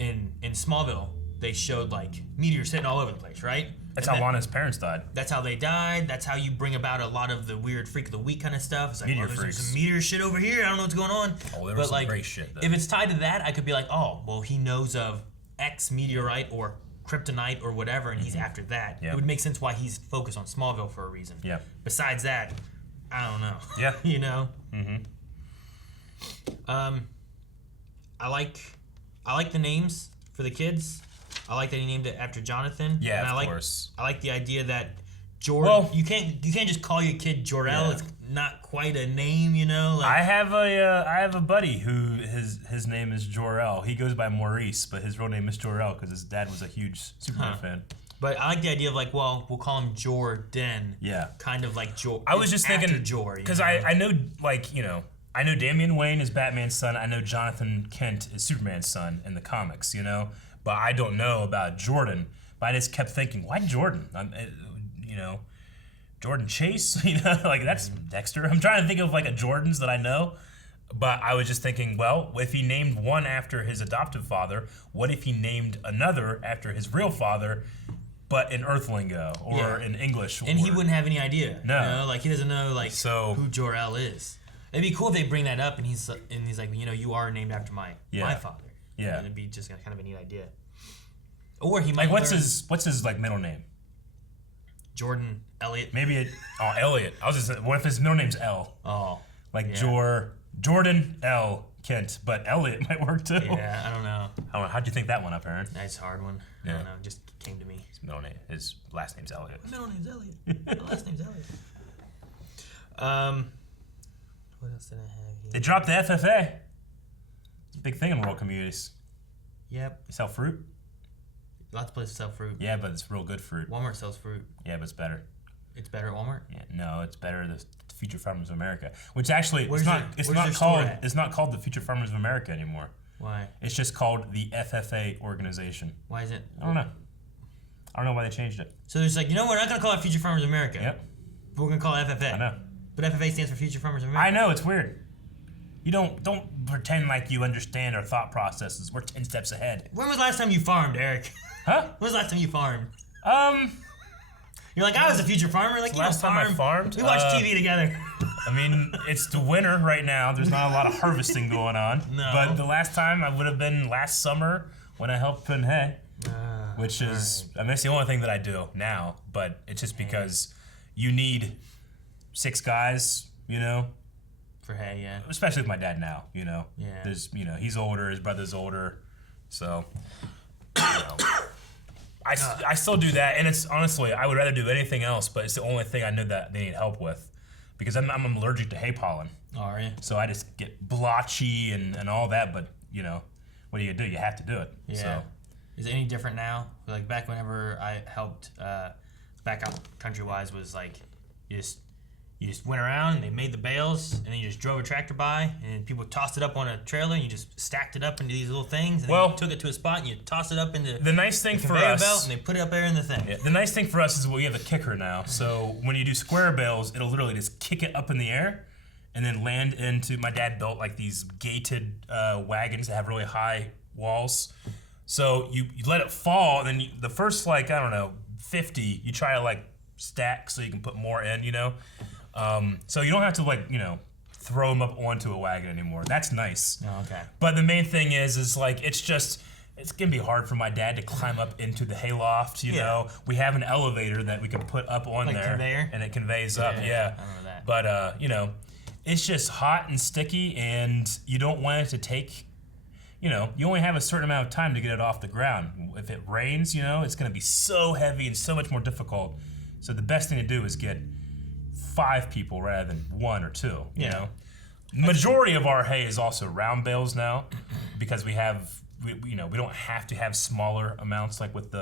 in Smallville, they showed like meteors hitting all over the place, right? That's how Lana's parents died. That's how they died. That's how you bring about a lot of the weird freak of the week kind of stuff. It's like, Meteor there's freaks. some meteor shit over here. I don't know what's going on. Oh, there was some great shit, though. If it's tied to that, I could be like, oh, well, he knows of X meteorite or kryptonite or whatever, and he's after that. It would make sense why he's focused on Smallville for a reason. Yeah. Besides that, I don't know. Yeah. You know? I like the names for the kids. I like that he named it after Jonathan. Yeah, and of course. I like the idea that Jordan. You can't just call your kid Jor-El. Yeah. It's not quite a name, you know. Like, I have a buddy who his name is Jor-El. He goes by Maurice, but his real name is Jor-El because his dad was a huge Superman fan. But I like the idea of like, well, we'll call him Jordan. Yeah. Kind of like Jor. I was just thinking Jor because I know like I know Damian Wayne is Batman's son. I know Jonathan Kent is Superman's son in the comics, you know. But I don't know about Jordan. But I just kept thinking, why Jordan? Jordan Chase, like that's Dexter. I'm trying to think of like a Jordans that I know. But I was just thinking, well, if he named one after his adoptive father, what if he named another after his real father, but in Earth lingo or in English? And he wouldn't have any idea. No. You know? Like he doesn't know like who Jor-El is. It'd be cool if they bring that up and he's like, you are named after my father. Yeah. And it'd be just kind of a neat idea. Or he might like what's his like middle name? Jordan Elliott. Maybe Elliott. I was just saying, what if his middle name's L? Oh. Like Jordan L. Kent, but Elliott might work too. Yeah, I don't know. How'd you think that one up, Aaron? Nice hard one. I don't know. It just came to me. His last name's Elliott. My middle name's Elliott. My last name's Elliott. What else did I have here? They dropped the FFA. It's a big thing in rural communities. Yep. They sell fruit. Lots of places sell fruit. Yeah, but it's real good fruit. Walmart sells fruit. Yeah, but it's better. It's better at Walmart? Yeah, no, it's better. The Future Farmers of America, which actually Where's it's their not store called at? it's not called the Future Farmers of America anymore. Why? It's just called the FFA organization. Why is it? I don't know. I don't know why they changed it. So there's like, you know, we're not gonna call it Future Farmers of America. Yep. But we're gonna call it FFA. I know. But FFA stands for Future Farmers of America. I know, it's weird. You don't pretend like you understand our thought processes. We're 10 steps ahead. When was the last time you farmed, Eric? Huh? When was the last time you farmed? You're like, I was a future farmer. Like, you last don't time farm. I farmed? We watched TV together. I mean, it's the winter right now. There's not a lot of harvesting going on. No. But the last time I would have been last summer when I helped put in hay. Which is, I mean, that's the only thing that I do now. But it's just because you need 6 guys, you know? For hay, yeah. Especially with my dad now, you know? Yeah. There's, you know, he's older, his brother's older. So, you know. I still do that, and it's honestly, I would rather do anything else, but it's the only thing I know that they need help with. Because I'm allergic to hay pollen. Oh, are you? So I just get blotchy and all that, but, you know, what do? You have to do it. Yeah. So. Is it any different now? Like, back whenever I helped back out country-wise was like, you just went around and they made the bales and then you just drove a tractor by and people tossed it up on a trailer and you just stacked it up into these little things and then you took it to a spot and you tossed it up into the nice thing the for conveyor us belt and they put it up there in the thing. Yeah, the nice thing for us is we have a kicker now. So when you do square bales, it'll literally just kick it up in the air and then land into, my dad built like these gated wagons that have really high walls. So you let it fall and then the first, like, I don't know, 50, you try to like stack so you can put more in, you know? So you don't have to, like, you know, throw them up onto a wagon anymore. That's nice. Oh, okay. But the main thing is like, it's gonna be hard for my dad to climb up into the hayloft, you know? We have an elevator that we can put up on like there. Conveyor? And it conveys up, yeah. I remember that. But, you know, it's just hot and sticky and you don't want it to take, you know, you only have a certain amount of time to get it off the ground. If it rains, you know, it's gonna be so heavy and so much more difficult. So the best thing to do is get 5 people rather than 1 or 2, you know? Majority of our hay is also round bales now because we don't have to have smaller amounts like with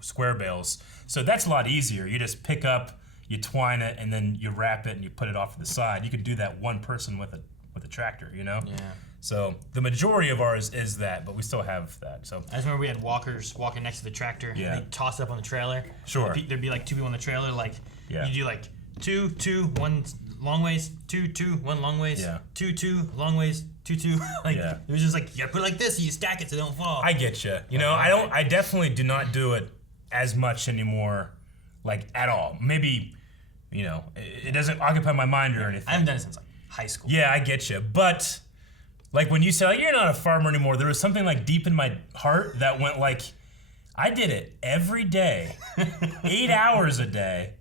square bales. So that's a lot easier. You just pick up, you twine it, and then you wrap it and you put it off to the side. You could do that one person with a tractor, you know? Yeah. So the majority of ours is that, but we still have that. So I just remember we had walkers walking next to the tractor. Yeah. And they toss it up on the trailer. Sure. There'd be like 2 people on the trailer. Like, Yeah. you do like 2, 2, 1 long ways, 2, 2, 1 long ways, Yeah. 2, 2 long ways, 2, 2. Like, Yeah. it was just like, you gotta put it like this so you stack it so they don't fall. I get you. You know, I definitely do not do it as much anymore, like, at all. Maybe, you know, it doesn't occupy my mind or anything. I haven't done it since like high school. Yeah, I get you. But like when you say like, you're not a farmer anymore, there was something like deep in my heart that went like, I did it every day, 8 hours a day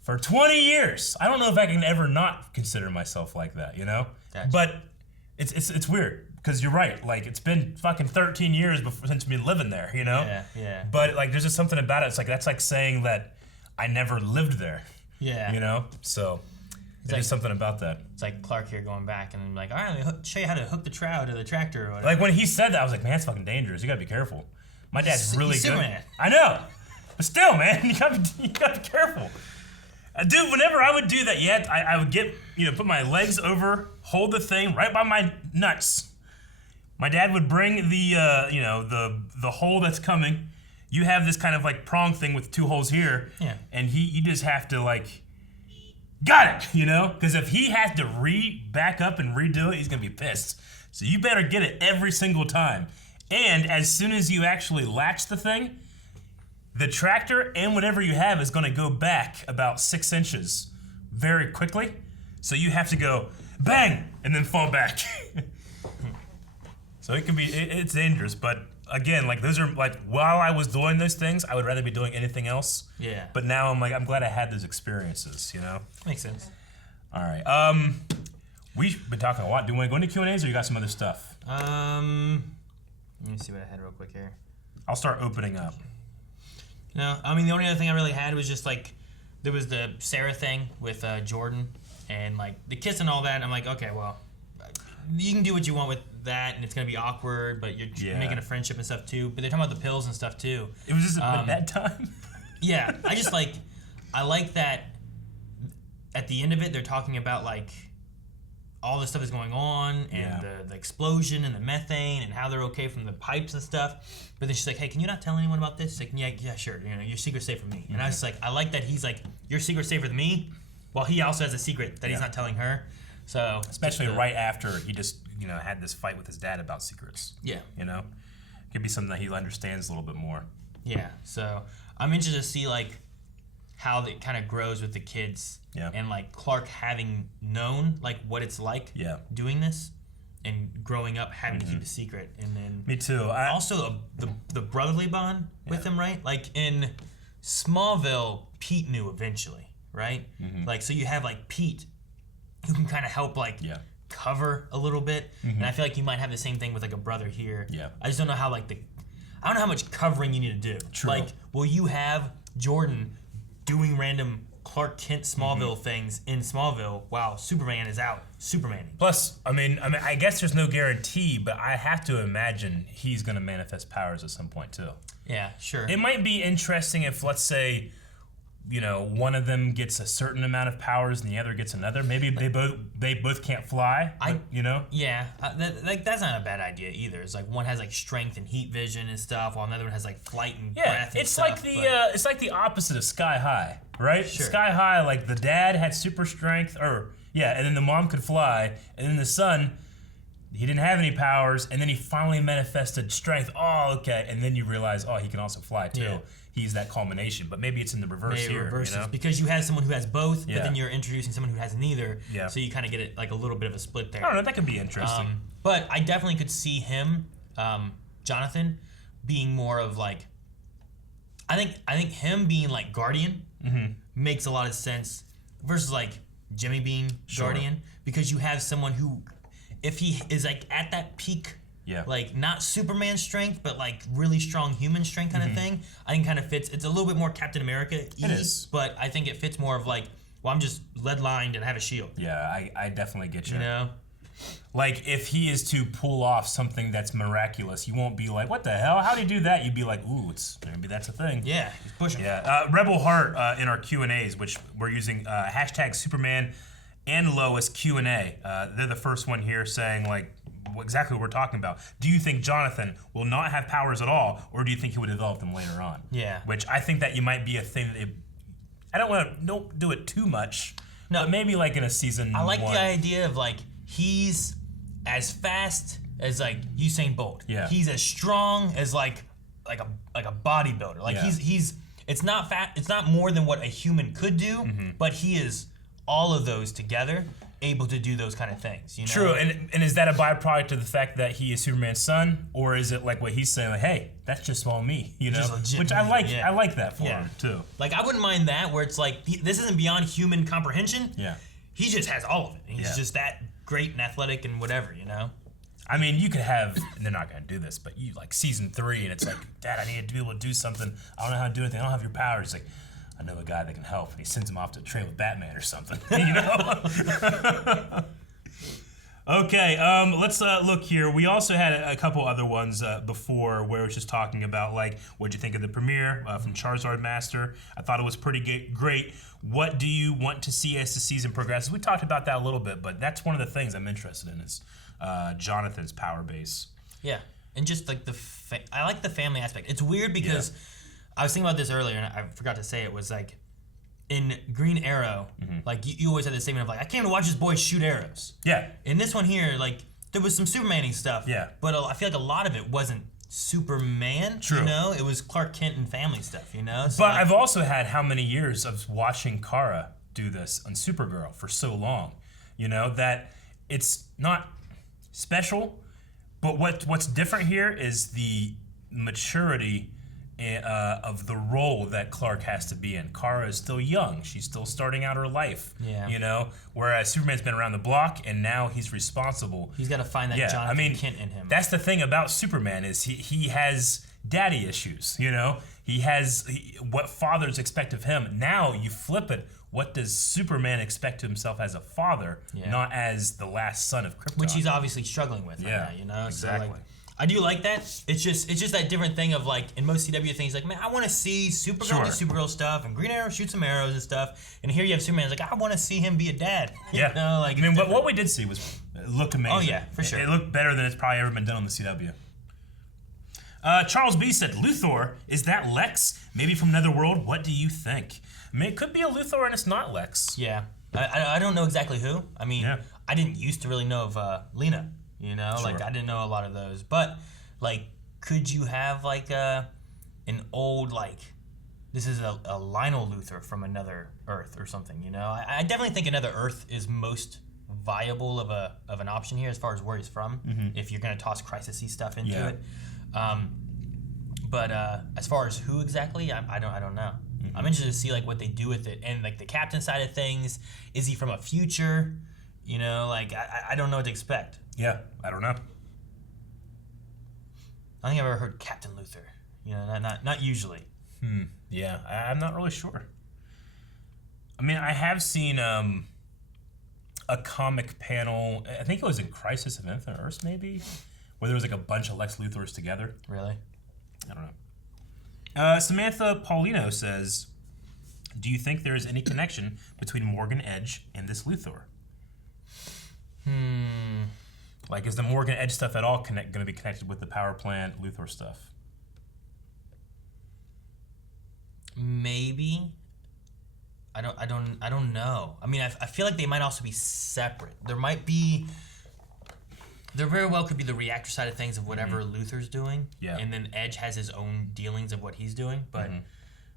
for 20 years. I don't know if I can ever not consider myself like that, you know? Gotcha. But it's weird because you're right. Like it's been fucking 13 years since we've been living there, you know? Yeah, yeah. But like there's just something about it. It's like that's like saying that I never lived there. Yeah. You know? So there's like, something about that. It's like Clark here going back and like, all right, let me show you how to hook the trowel to the tractor or whatever. Like when he said that, I was like, man, that's fucking dangerous. You gotta be careful. My dad's really good. Superman. I know, but still, man, you gotta be careful. Dude, whenever I would do that, I would get, put my legs over, hold the thing right by my nuts. My dad would bring the hole that's coming. You have this kind of like prong thing with 2 holes here. Yeah. And you just have to like, got it, Because if he has to back up and redo it, he's gonna be pissed. So you better get it every single time. And as soon as you actually latch the thing, the tractor and whatever you have is gonna go back about 6 inches very quickly. So you have to go bang and then fall back. So it can be, it's dangerous, but again, like those are like, while I was doing those things, I would rather be doing anything else. Yeah. But now I'm like, I'm glad I had those experiences, Makes sense. All right. We've been talking a lot. Do you want to go into Q&As or you got some other stuff? Let me see what I had real quick here. I'll start opening up. No, I mean, the only other thing I really had was just like, there was the Sarah thing with Jordan and like the kiss and all that. And I'm like, okay, well, you can do what you want with that and it's going to be awkward, but you're making a friendship and stuff too. But they're talking about the pills and stuff too. It was just a bad time. Yeah, I like that at the end of it, they're talking about like all this stuff is going on and the explosion and the methane and how they're okay from the pipes and stuff. But then she's like, hey, can you not tell anyone about this? Like, yeah, sure. You know, your secret's safe from me. And I was like, I like that he's like, your secret's safe with me, while he also has a secret that he's not telling her. So especially right after he just, you know, had this fight with his dad about secrets. Yeah. You know, could be something that he understands a little bit more. Yeah. So I'm interested to see like how it kind of grows with the kids. Yeah. And like Clark having known like what it's like doing this and growing up having to keep a secret. And then me too. Also the brotherly bond with him, right? Like in Smallville, Pete knew eventually, right? Like so you have like Pete who can kind of help like cover a little bit. And I feel like you might have the same thing with like a brother here. Yeah. I just don't know how like I don't know how much covering you need to do. True. Like will you have Jordan doing random Clark Kent Smallville things in Smallville while Superman is out Supermaning? Plus, I mean, I guess there's no guarantee, but I have to imagine he's going to manifest powers at some point too. Yeah, sure. It might be interesting if, let's say, you know, one of them gets a certain amount of powers and the other gets another. Maybe they both can't fly. You know? Yeah, that's not a bad idea either. It's like one has like strength and heat vision and stuff, while another one has like flight and breath. And it's stuff, like it's like the opposite of Sky High, right? Sure. Sky High, like the dad had super strength, and then the mom could fly, and then the son, he didn't have any powers, and then he finally manifested strength. Oh, okay, and then you realize, oh, he can also fly too. Yeah. He's that culmination, but maybe it's in the reverse here. Reverses, you know? Because you have someone who has both, but then you're introducing someone who has neither. Yeah. So you kind of get it like a little bit of a split there. I don't know. That could be interesting. But I definitely could see him, Jonathan, being more of like. I think him being like Guardian makes a lot of sense versus like Jimmy being Guardian, because you have someone who, if he is like at that peak. Yeah. Like not Superman strength, but like really strong human strength kind of thing. I think kind of fits. It's a little bit more Captain America-y, it is, but I think it fits more of like, well, I'm just lead-lined and I have a shield. Yeah, I definitely get you. You know? Like if he is to pull off something that's miraculous, you won't be like, what the hell? How'd he do that? You'd be like, ooh, maybe that's a thing. Yeah, he's pushing. Yeah. Rebel Heart in our Q&As, which we're using hashtag Superman and Lois Q&A. They're the first one here saying like, exactly what we're talking about. Do you think Jonathan will not have powers at all, or do you think he would develop them later on? Yeah. Which I think that you might be a thing that I don't do it too much. No, but maybe like in a season. I like the idea of like he's as fast as like Usain Bolt. Yeah. He's as strong as like a bodybuilder. Like he's it's not fat. It's not more than what a human could do, but he is all of those together, able to do those kind of things. You know? True, and is that a byproduct of the fact that he is Superman's son, or is it like what he's saying, like, hey, that's just all me, you know? Which I like. I like that for him too. Like I wouldn't mind that, where it's like this isn't beyond human comprehension. Yeah, he just has all of it. He's just that great and athletic and whatever, you know. I mean, you could have, and they're not going to do this, but you like season 3, and it's like, Dad, I need to be able to do something. I don't know how to do anything. I don't have your powers. It's like, I know a guy that can help, and he sends him off to train with Batman or something, you know? Okay, let's look here. We also had a couple other ones before where it was just talking about, like, what'd you think of the premiere from Charizard Master? I thought it was pretty great. What do you want to see as the season progresses? We talked about that a little bit, but that's one of the things I'm interested in is Jonathan's power base. Yeah, and just like I like the family aspect. It's weird because I was thinking about this earlier, and I forgot to say it, was like, in Green Arrow, like you always had this statement of like, I came to watch this boy shoot arrows. Yeah. In this one here, like there was some Superman-y stuff. Yeah. But I feel like a lot of it wasn't Superman. True. You know, it was Clark Kent and family stuff. You know. So but like, I've also had how many years of watching Kara do this on Supergirl for so long, you know, that it's not special. But what's different here is the maturity of the role that Clark has to be in. Kara is still young. She's still starting out her life. Yeah. You know? Whereas Superman's been around the block, and now he's responsible. He's got to find that Jonathan Kent in him. That's the thing about Superman is he has daddy issues, you know? He has what fathers expect of him. Now you flip it. What does Superman expect of himself as a father, not as the last son of Krypton? Which he's obviously struggling with right now, you know? Exactly. So like, I do like that. It's just that different thing of like in most CW things, like man, I want to see Supergirl do Supergirl stuff and Green Arrow shoot some arrows and stuff. And here you have Superman. It's like I want to see him be a dad. Yeah. You know, like I mean, what we did see was it looked amazing. Oh yeah, for sure. It looked better than it's probably ever been done on the CW. Charles B said, Luthor, is that Lex? Maybe from another world? What do you think? I mean, it could be a Luthor and it's not Lex. Yeah. I don't know exactly who. I mean, I didn't used to really know of Lena. You know, like I didn't know a lot of those. But like, could you have like an old like this is a Lionel Luthor from another Earth or something? You know, I definitely think another Earth is most viable of an option here as far as where he's from. If you're gonna toss crisis-y stuff into it. But as far as who exactly, I don't know. I'm interested to see like what they do with it and like the captain side of things. Is he from a future? You know, like I don't know what to expect. Yeah, I don't know. I don't think I've ever heard Captain Luthor. You know, not usually. Yeah, I'm not really sure. I mean, I have seen a comic panel. I think it was in Crisis of Infinite Earths, maybe, where there was like a bunch of Lex Luthors together. Really? I don't know. Samantha Paulino says, "Do you think there is any connection between Morgan Edge and this Luthor?" Like, is the Morgan Edge stuff at all going to be connected with the power plant Luthor stuff? Maybe. I don't know. I mean, I feel like they might also be separate. There very well could be the reactor side of things of whatever Luthor's doing. Yeah. And then Edge has his own dealings of what he's doing. But,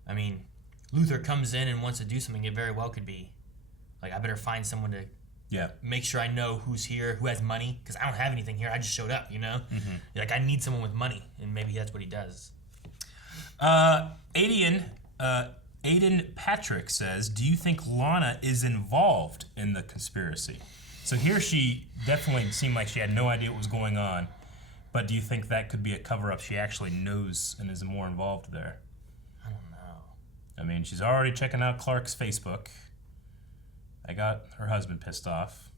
I mean, Luthor comes in and wants to do something. It very well could be, like, I better find someone to make sure I know who's here, who has money. Because I don't have anything here. I just showed up, you know? Like, I need someone with money. And maybe that's what he does. Aiden Patrick says, do you think Lana is involved in the conspiracy? So here she definitely seemed like she had no idea what was going on. But do you think that could be a cover-up? She actually knows and is more involved there. I don't know. I mean, she's already checking out Clark's Facebook. I got her husband pissed off.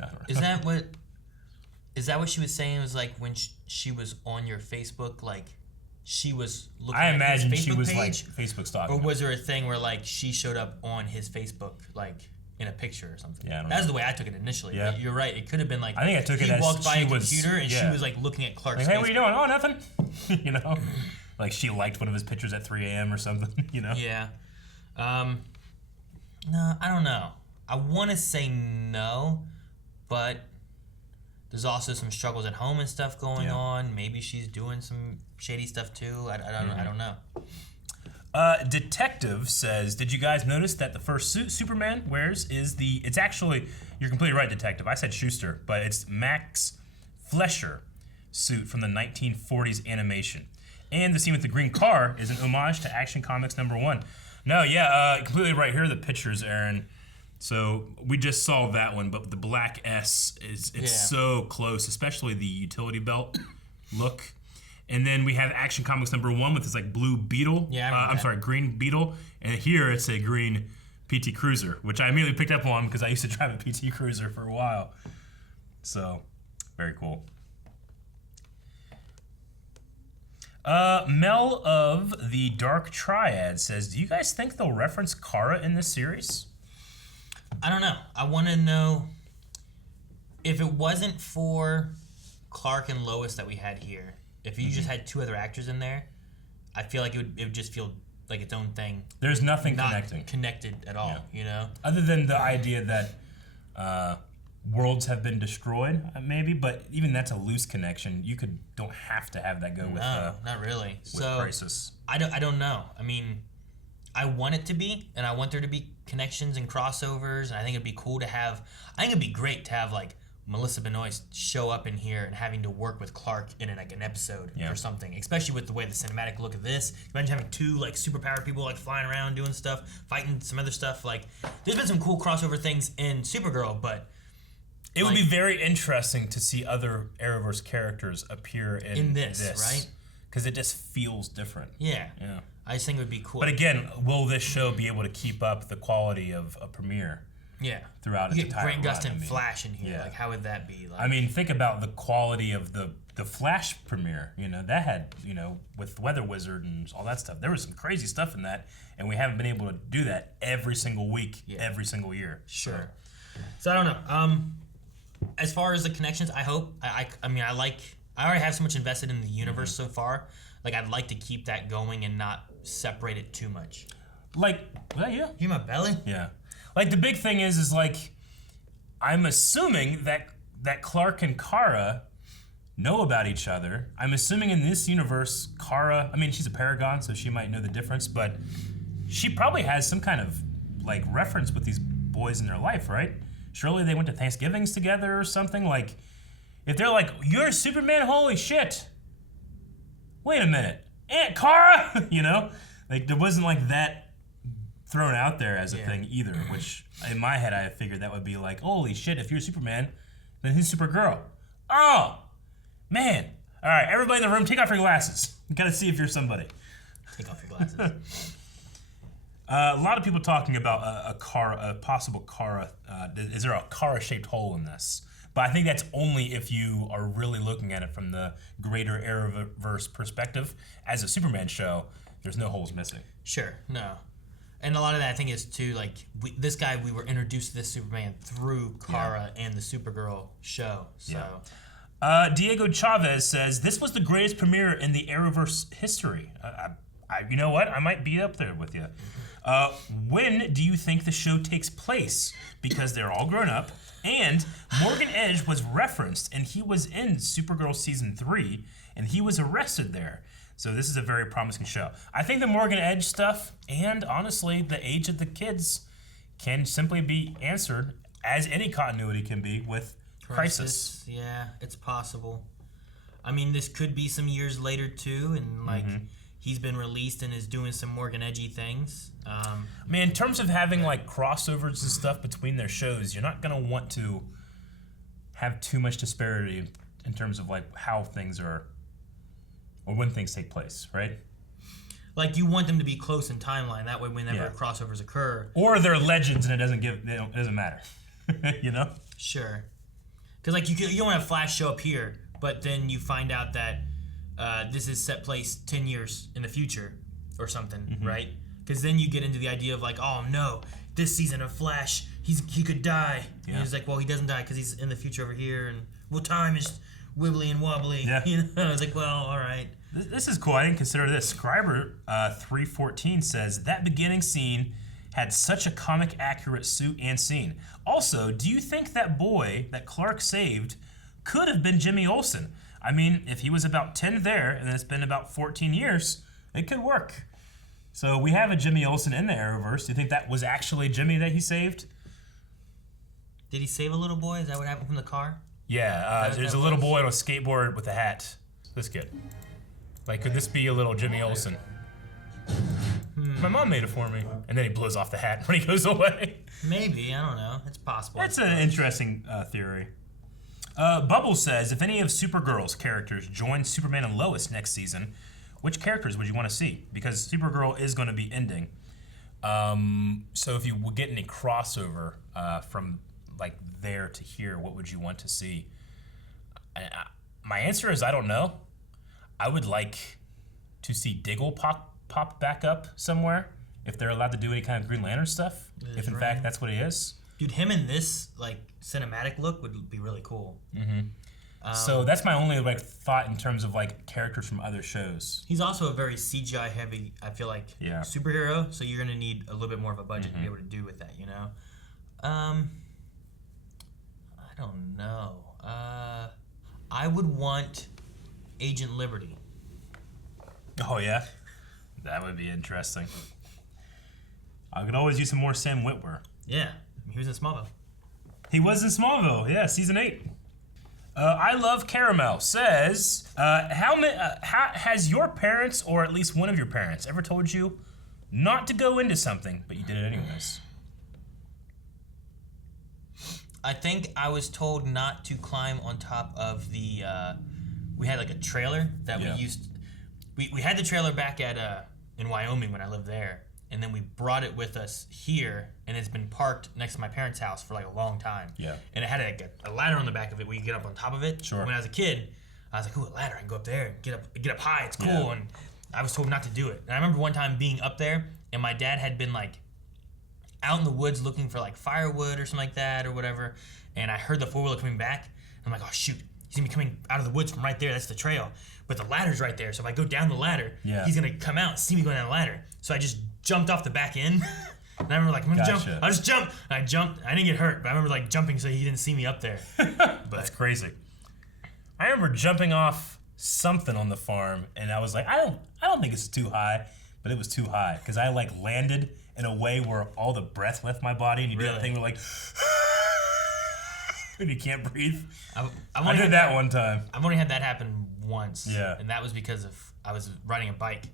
I don't know. Is that what she was saying? It was like when she was on your Facebook, like she was looking I at imagine his Facebook she was page? like Facebook stalking. Or was there a thing where like she showed up on his Facebook, like in a picture or something? Yeah, I don't That's know. the way I took it initially. Yeah. But you're right. It could have been like I think I took it as walked by she a was- computer and she yeah. was like looking at Clark's Like, hey, Facebook. what are you doing? Oh, nothing. You know? Like she liked one of his pictures at 3 a.m. or something, you know? Yeah. No, I don't know. I want to say no, but there's also some struggles at home and stuff going on. Maybe she's doing some shady stuff too. I don't know. Detective says, did you guys notice that the first suit Superman wears is it's actually, you're completely right, Detective. I said Schuster, but it's Max Flesher suit from the 1940s animation. And the scene with the green car is an homage to Action Comics #1. No, completely right. Here are the pictures, Aaron. So we just saw that one, but the black S it's so close, especially the utility belt look. And then we have Action Comics #1 with this like blue Beetle. Yeah, green Beetle. And here it's a green PT Cruiser, which I immediately picked up on because I used to drive a PT Cruiser for a while. So, very cool. Mel of the Dark Triad says, do you guys think they'll reference Kara in this series? I don't know. I want to know if it wasn't for Clark and Lois that we had here. If you just had two other actors in there, I feel like it would just feel like its own thing. There's nothing not connected at all. You know, other than the idea that worlds have been destroyed, maybe. But even that's a loose connection. You don't have to have that go with. No, not really. With Crisis. I don't know. I mean, I want it to be, and I want there to be connections and crossovers, and I think it'd be cool to have. I think it'd be great to have like Melissa Benoist show up in here and having to work with Clark in like an episode or something, especially with the way the cinematic look of this. Imagine having two like superpowered people like flying around doing stuff, fighting some other stuff. Like, there's been some cool crossover things in Supergirl, but it would be very interesting to see other Arrowverse characters appear in this, right? Because it just feels different. Yeah. I just think it would be cool. But again, will this show be able to keep up the quality of a premiere? Yeah. Throughout its entire run. Grant Gustin Flash in here. Like, how would that be? Like, I mean, think about the quality of the the Flash premiere, that had, with Weather Wizard and all that stuff. There was some crazy stuff in that, and we haven't been able to do that every single week, every single year. Sure. So I don't know. As far as the connections, I hope. I already have so much invested in the universe so far. Like, I'd like to keep that going and not separate it too much. Like, well, yeah. You my belly? Yeah. Like, the big thing is like, I'm assuming that Clark and Kara know about each other. I'm assuming in this universe, Kara, she's a Paragon, so she might know the difference, but she probably has some kind of, like, reference with these boys in their life, right? Surely they went to Thanksgivings together or something. Like, if they're like, you're Superman, holy shit. Wait a minute. Aunt Kara? Like, there wasn't, like, that thrown out there as a thing either, which in my head I figured that would be like, holy shit, if you're Superman, then who's Supergirl? Oh, man. All right, everybody in the room, take off your glasses. You gotta see if you're somebody. Take off your glasses. A lot of people talking about a possible Kara. Is there a Kara-shaped hole in this? But I think that's only if you are really looking at it from the greater Arrowverse perspective. As a Superman show, there's no holes missing. Sure, no. And a lot of that, I think, is too, like, we were introduced to this Superman through Kara and the Supergirl show. So. Yeah. Diego Chavez says, this was the greatest premiere in the Arrowverse history. You know what? I might be up there with you. When do you think the show takes place? Because they're all grown up. And Morgan Edge was referenced, and he was in Supergirl Season 3, and he was arrested there. So this is a very promising show. I think the Morgan Edge stuff, and honestly, the age of the kids, can simply be answered, as any continuity can be, with Crisis. Yeah, it's possible. This could be some years later, too, and, like, he's been released and is doing some Morgan Edgy things. In terms of having, like, crossovers and stuff between their shows, you're not going to want to have too much disparity in terms of, like, how things are, or when things take place, right? Like, you want them to be close in timeline. That way, whenever crossovers occur, or they're legends and it doesn't matter. Sure. Because, like, you don't have Flash show up here, but then you find out that this is set place 10 years in the future or something, right? Because then you get into the idea of, like, oh no, this season of Flash, he could die. And he's like, well, he doesn't die because he's in the future over here, and time is wibbly and wobbly. Yeah. I was like, well, all right. This is cool. I didn't consider this. Scriber 314 says, that beginning scene had such a comic accurate suit and scene. Also, do you think that boy that Clark saved could have been Jimmy Olsen? If he was about 10 there and it's been about 14 years, it could work. So we have a Jimmy Olsen in the Arrowverse. Do you think that was actually Jimmy that he saved? Did he save a little boy? Is that what happened from the car? Yeah, there's a little boy on a skateboard with a hat. This kid. Like, could this be a little Jimmy Olsen? My mom made it for me. And then he blows off the hat when he goes away. Maybe, I don't know. It's possible. That's an interesting theory. Bubble says, if any of Supergirl's characters join Superman and Lois next season, which characters would you want to see? Because Supergirl is going to be ending. So if you would get any crossover from, like, there to here, what would you want to see? My answer is I don't know. I would like to see Diggle pop back up somewhere, if they're allowed to do any kind of Green Lantern stuff. If in fact that's what he is. Dude, him in this, like, cinematic look would be really cool. So that's my only, like, thought in terms of, like, characters from other shows. He's also a very CGI heavy, I feel like, superhero, so you're gonna need a little bit more of a budget to be able to do with that, I don't know. I would want Agent Liberty. Oh yeah? That would be interesting. I could always use some more Sam Witwer. Yeah, he was in Smallville. He was in Smallville, yeah, season 8. I Love Caramel says, has your parents, or at least one of your parents, ever told you not to go into something, but you did it anyways? I think I was told not to climb on top of the, we had like a trailer that we used, we had the trailer back at, in Wyoming when I lived there, and then we brought it with us here, and it's been parked next to my parents' house for like a long time. Yeah. And it had like a ladder on the back of it where you get up on top of it. Sure. When I was a kid, I was like, ooh, a ladder, I can go up there and get up high, it's cool. And I was told not to do it. And I remember one time being up there, and my dad had been like out in the woods looking for like firewood or something like that or whatever, and I heard the four-wheeler coming back. I'm like, oh shoot, he's gonna be coming out of the woods from right there, that's the trail. But the ladder's right there, so if I go down the ladder, he's gonna come out and see me going down the ladder. So I just jumped off the back end. And I remember like, I'm gonna jump. I'll just jump. And I jumped. I didn't get hurt, but I remember like jumping so he didn't see me up there. But that's crazy. I remember jumping off something on the farm, and I was like, I don't think it's too high, but it was too high because I like landed in a way where all the breath left my body, and you do that thing where like, and you can't breathe. I did that one time. I've only had that happen once. Yeah. And that was because I was riding a bike.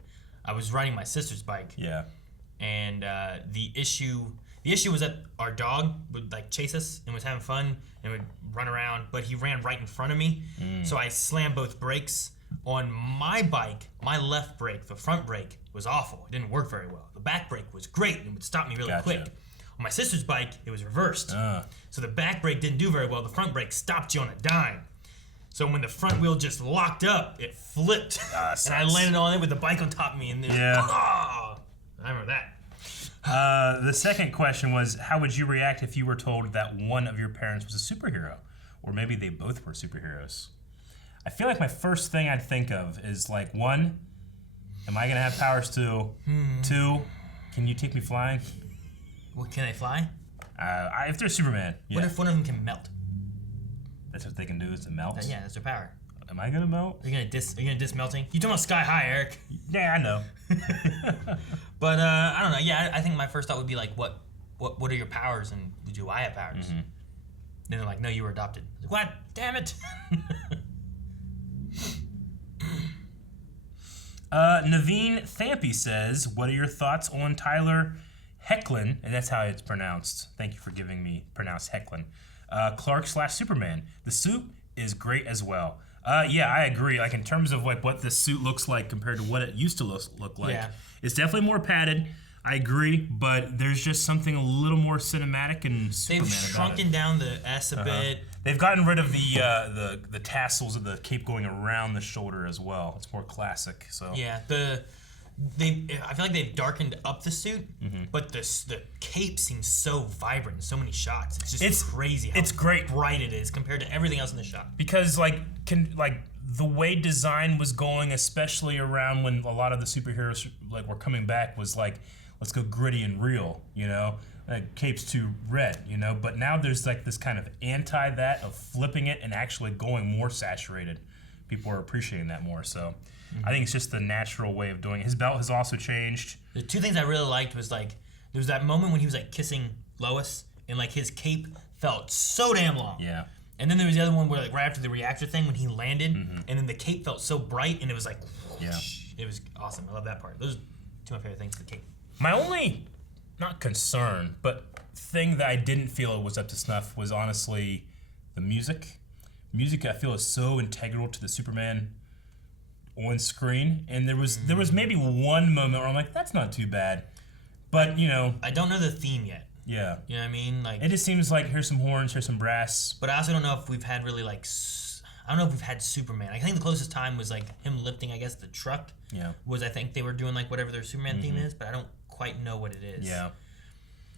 I was riding my sister's bike. Yeah. And the issue was that our dog would like chase us and was having fun and would run around, but he ran right in front of me. So I slammed both brakes on my bike. My left brake, the front brake, was awful. It didn't work very well. The back brake was great and would stop me really quick. On my sister's bike, it was reversed. So the back brake didn't do very well. The front brake stopped you on a dime. So when the front wheel just locked up, it flipped, and I landed on it with the bike on top of me. And then, I remember that. The second question was, how would you react if you were told that one of your parents was a superhero? Or maybe they both were superheroes. I feel like my first thing I'd think of is like, one, am I gonna have powers too? Two, can you take me flying? Well, can they fly? If they're Superman, What if one of them can melt? That's what they can do, is to melt? Yeah, that's their power. Am I gonna melt? Are you gonna diss melting? You talking about sky high, Eric? Yeah, I know. But I don't know. Yeah, I think my first thought would be like, what are your powers, and do I have powers? Then they're like, no, you were adopted. Like, what? Damn it! Naveen Thampy says, what are your thoughts on Tyler Hoechlin, and that's how it's pronounced. Thank you for giving me pronounced Hoechlin. Clark/Superman. The suit is great as well. Yeah, I agree. Like in terms of like what the suit looks like compared to what it used to look like, it's definitely more padded. I agree, but there's just something a little more cinematic and Superman. They've shrunken down the S a bit. They've gotten rid of the tassels of the cape going around the shoulder as well. It's more classic. So yeah, I feel like they've darkened up the suit, but the cape seems so vibrant. So many shots. It's crazy. How great, bright it is compared to everything else in the shot. Because like the way design was going, especially around when a lot of the superheroes like were coming back, was like, let's go gritty and real, you know. Cape's too red, you know. But now there's like this kind of anti that of flipping it and actually going more saturated. People are appreciating that more. So I think it's just the natural way of doing it. His belt has also changed. The two things I really liked was like there was that moment when he was like kissing Lois and like his cape felt so damn long. Yeah. And then there was the other one where like right after the reactor thing when he landed and then the cape felt so bright and it was like whoosh. It was awesome. I love that part. Those are two of my favorite things, the cape. My only, not concern, but thing that I didn't feel was up to snuff was honestly the music. Music I feel is so integral to the Superman on screen, and there was maybe one moment where I'm like, that's not too bad, but you know, I don't know the theme yet. Yeah, you know what I mean. Like it just seems like here's some horns, here's some brass. But I also don't know if we've had really like I don't know if we've had Superman. I think the closest time was like him lifting, I guess, the truck. Yeah, was I think they were doing like whatever their Superman theme is, but I don't quite know what it is. Yeah.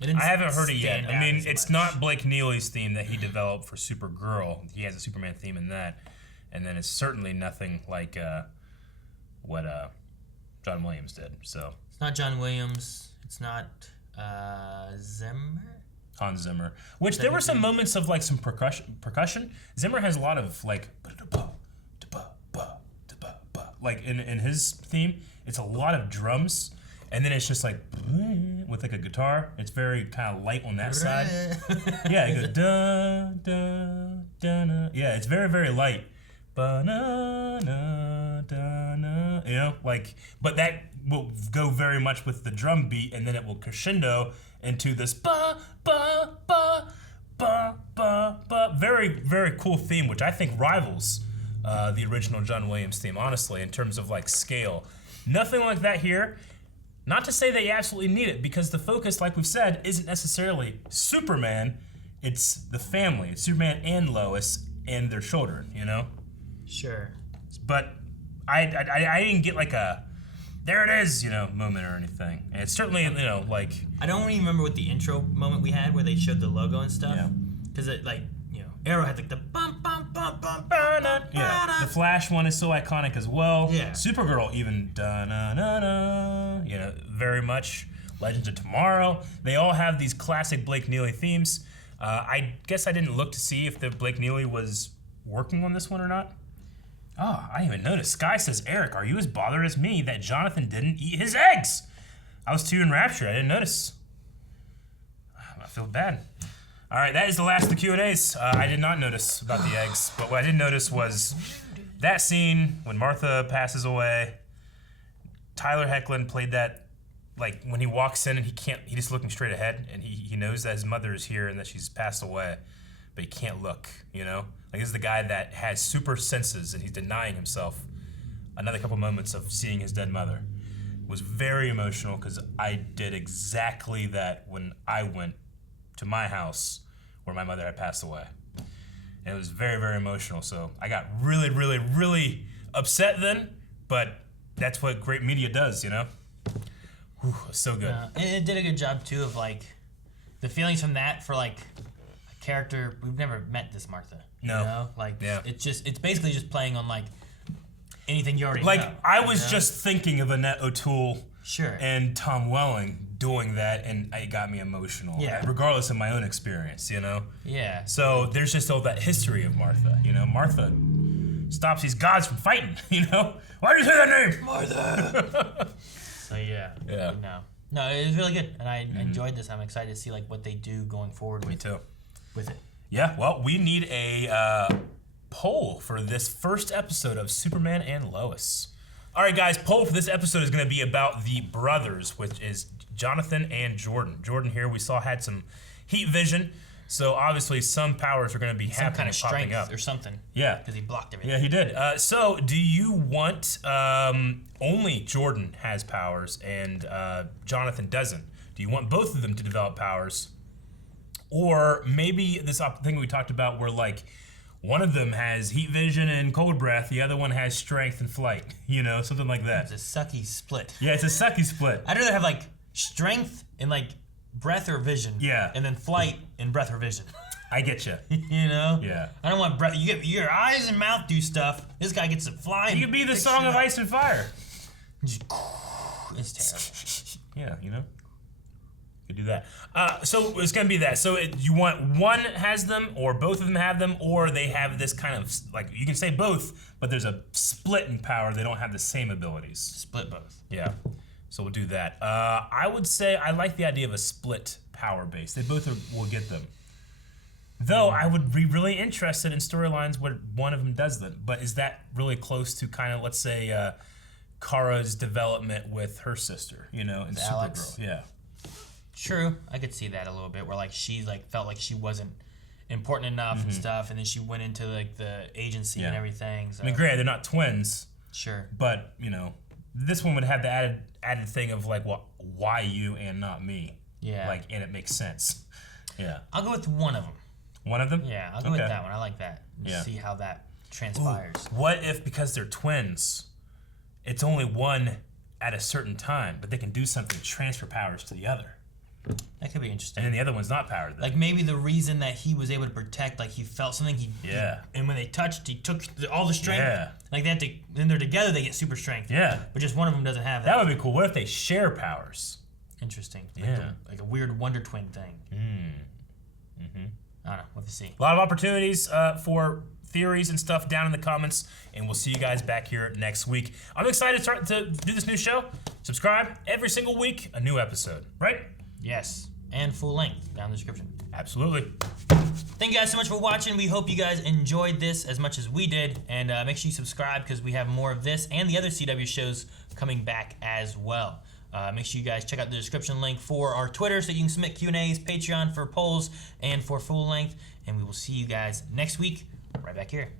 I haven't heard it yet. I mean, it's not Blake Neely's theme that he developed for Supergirl. He has a Superman theme in that. And then it's certainly nothing like what John Williams did. So it's not John Williams. It's not Zimmer? Hans Zimmer. Which there were some moments of like some percussion. Zimmer has a lot of like in his theme, it's a lot of drums. And then it's just like with like a guitar. It's very kind of light on that side. Yeah, it goes da da da da. Yeah, it's very very light. Ba-na-na, da-na. You know, like, but that will go very much with the drum beat, and then it will crescendo into this ba ba ba ba ba ba. Very very cool theme, which I think rivals the original John Williams theme. Honestly, in terms of like scale, nothing like that here. Not to say that you absolutely need it, because the focus, like we've said, isn't necessarily Superman. It's the family. It's Superman and Lois and their children, you know? Sure. but I didn't get like a there it is, moment or anything. And it's certainly, like... I don't even remember what the intro moment we had where they showed the logo and stuff. Yeah. Because it, like, Arrow had like the bum bum bum bum bum. Yeah, the Flash one is so iconic as well. Yeah. Supergirl even da-na-na-na, very much. Legends of Tomorrow. They all have these classic Blake Neely themes. I guess I didn't look to see if the Blake Neely was working on this one or not. Oh, I didn't even notice. Sky says, Eric, are you as bothered as me that Jonathan didn't eat his eggs? I was too enraptured. I didn't notice. I feel bad. All right, that is the last of the Q&As. I did not notice about the eggs, but what I did notice was that scene when Martha passes away. Tyler Hoechlin played that, like when he walks in and he's just looking straight ahead, and he knows that his mother is here and that she's passed away, but he can't look, Like, this is the guy that has super senses, and he's denying himself another couple moments of seeing his dead mother. It was very emotional, because I did exactly that when I went to my house where my mother had passed away. And it was very, very emotional, so I got really, really, really upset then, but that's what great media does, Whew, so good. And it did a good job, too, of, like, the feelings from that for, like, a character. We've never met this Martha. No. It's basically just playing on, like, anything you already know. Like, I was just thinking of Annette O'Toole and Tom Welling doing that, and it got me emotional. Yeah. Regardless of my own experience, Yeah. So there's just all that history of Martha, Martha stops these gods from fighting, Why did you say that name? Martha! So, yeah. Yeah. No, it was really good, and I enjoyed this. I'm excited to see, like, what they do going forward Me too. with it. Yeah, well, we need a poll for this first episode of Superman and Lois. All right, guys, poll for this episode is going to be about the brothers, which is Jonathan and Jordan. Jordan here we saw had some heat vision, so obviously some powers are going to be Some happening kind of and popping strength up. or something. Yeah. Because he blocked everything. Yeah, he did. So do you want only Jordan has powers and Jonathan doesn't? Do you want both of them to develop powers? Or maybe this thing we talked about where, like, one of them has heat vision and cold breath, the other one has strength and flight, something like that. It's a sucky split. Yeah, it's a sucky split. I'd rather have, like, strength and, like, breath or vision. Yeah. And then flight and breath or vision. I get you. Yeah. I don't want breath. You get your eyes and mouth do stuff. This guy gets to fly. You could be the Song of Ice and Fire. Just, it's terrible. Yeah, Could do that. So it's gonna be that. So you want one has them, or both of them have them, or they have this kind of, like, you can say both, but there's a split in power. They don't have the same abilities. Split both. Yeah. So we'll do that. I would say I like the idea of a split power base. They both will get them. Though I would be really interested in storylines where one of them does them. But is that really close to kind of, let's say, Kara's development with her sister, in Supergirl? Alex. Yeah. True, I could see that a little bit, where, like, she, like, felt like she wasn't important enough and stuff, and then she went into, like, the agency and everything. So. I mean, granted, they're not twins. Sure. But this one would have the added thing of, like, well, why you and not me? Yeah. Like, and it makes sense. Yeah. I'll go with one of them. One of them? Yeah, I'll go with that one. I like that. See how that transpires. Ooh, what if, because they're twins, it's only one at a certain time, but they can do something to transfer powers to the other? That could be interesting. And then the other one's not powered then. Like, maybe the reason that he was able to protect, like, he felt something, and when they touched, he took all the strength. Yeah. Like, they have to, when they're together, they get super strength. Yeah. But just one of them doesn't have that. That would be cool. What if they share powers? Interesting. Yeah. Like a weird Wonder Twin thing. I don't know. We'll have to see. A lot of opportunities for theories and stuff down in the comments, and we'll see you guys back here next week. I'm excited to start to do this new show. Subscribe every single week, a new episode, right? Yes, and full length down in the description. Absolutely. Thank you guys so much for watching. We hope you guys enjoyed this as much as we did, and make sure you subscribe because we have more of this and the other CW shows coming back as well. Make sure you guys check out the description link for our Twitter so you can submit Q&As, Patreon for polls, and for full length, and we will see you guys next week right back here.